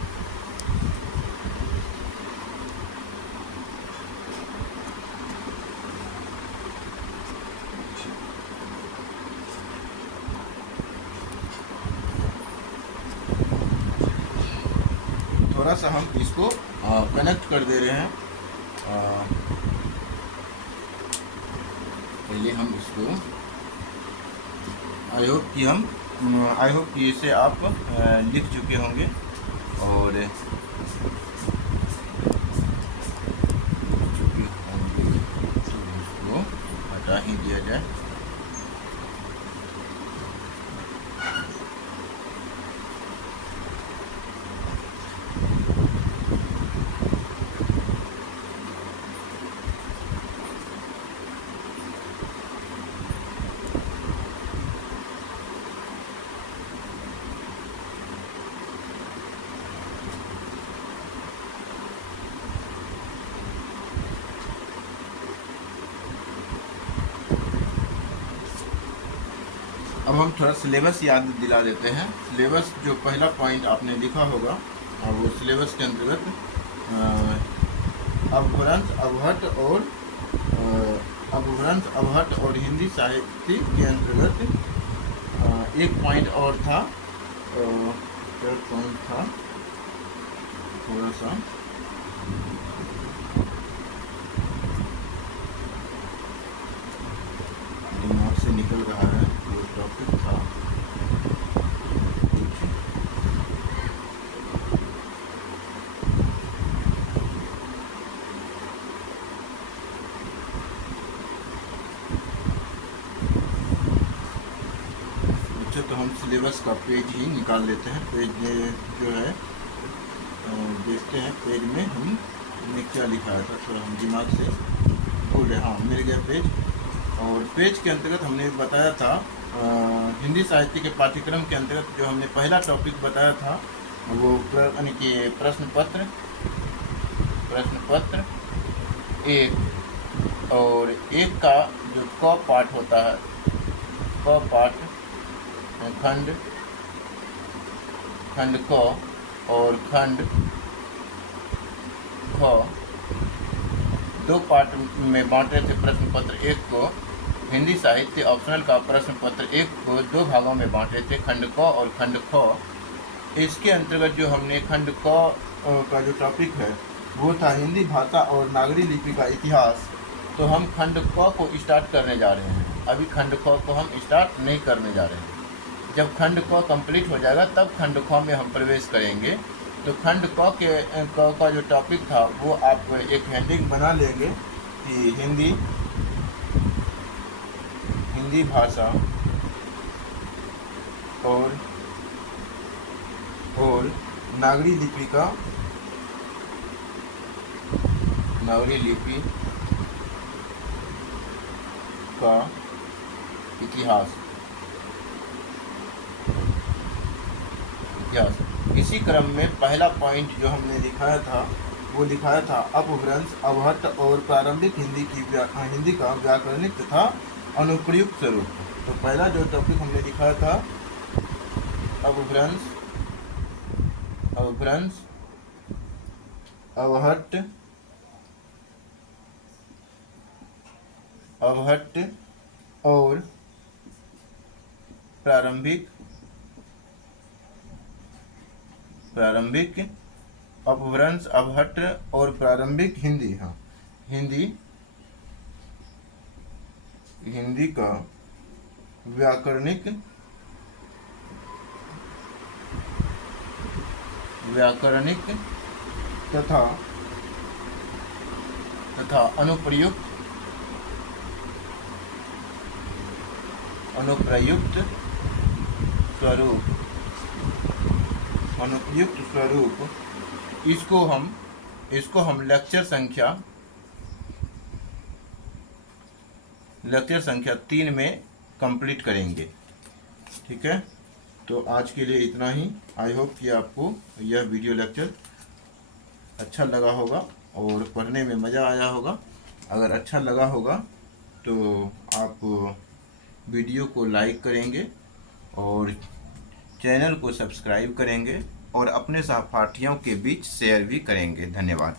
थोड़ा सा हम इसको कनेक्ट कर दे रहे हैं। पहले हम इसको आई होप कि इसे आप लिख चुके होंगे और तो इसको हटा ही दिया जाए। अब हम थोड़ा सिलेबस याद दिला देते हैं। सिलेबस जो पहला पॉइंट आपने लिखा होगा, वो सिलेबस के अंतर्गत अपभ्रंश और हिंदी साहित्य के अंतर्गत एक पॉइंट और था, थर्ड पॉइंट था, थोड़ा सा दिमाग से निकल रहा है, वो टॉपिक था अच्छा। तो हम सिलेबस का पेज ही निकाल लेते हैं। पेज जो है देखते हैं पेज में हमने क्या लिखा था, थोड़ा हम दिमाग से भूल रहे। हाँ, मिल गया पेज। और पेज के अंतर्गत हमने बताया था हिंदी साहित्य के पाठ्यक्रम के अंतर्गत जो हमने पहला टॉपिक बताया था वो यानी कि प्रश्न पत्र एक, और एक का जो क पाठ होता है, क पाठ खंड क और खंड ख, दो पार्ट में बांटे थे प्रश्न पत्र एक को। हिंदी साहित्य ऑप्शनल का प्रश्न पत्र एक को दो भागों में बांटे थे, खंड क और खंड ख। इसके अंतर्गत जो हमने खंड क का जो टॉपिक है वो था हिंदी भाषा और नागरी लिपि का इतिहास। तो हम खंड क को स्टार्ट करने जा रहे हैं, अभी खंड ख को हम स्टार्ट नहीं करने जा रहे हैं। जब खंड क कंप्लीट हो जाएगा तब खंड ख में हम प्रवेश करेंगे। तो खंड क का जो टॉपिक था वो आप एक हेडिंग बना लेंगे कि हिंदी भाषा और नागरी लिपि का इतिहास। इसी क्रम में पहला पॉइंट जो हमने दिखाया था अपभ्रंश, अवहट्ट और प्रारंभिक हिंदी का व्याकरणिक तथा अनुप्रयुक्त स्वरूप। तो पहला जो टॉपिक हमने दिखाया था अपभ्रंश, अवहट्ट और प्रारंभिक अपभ्रंश, अवहट्ट और प्रारंभिक हिंदी का व्याकरणिक तथा अनुप्रयुक्त स्वरूप। इसको हम लेक्चर संख्या 3 में कंप्लीट करेंगे। ठीक है, तो आज के लिए इतना ही। आई होप कि आपको यह वीडियो लेक्चर अच्छा लगा होगा और पढ़ने में मज़ा आया होगा। अगर अच्छा लगा होगा तो आप वीडियो को लाइक करेंगे और चैनल को सब्सक्राइब करेंगे और अपने सहपाठियों के बीच शेयर भी करेंगे। धन्यवाद।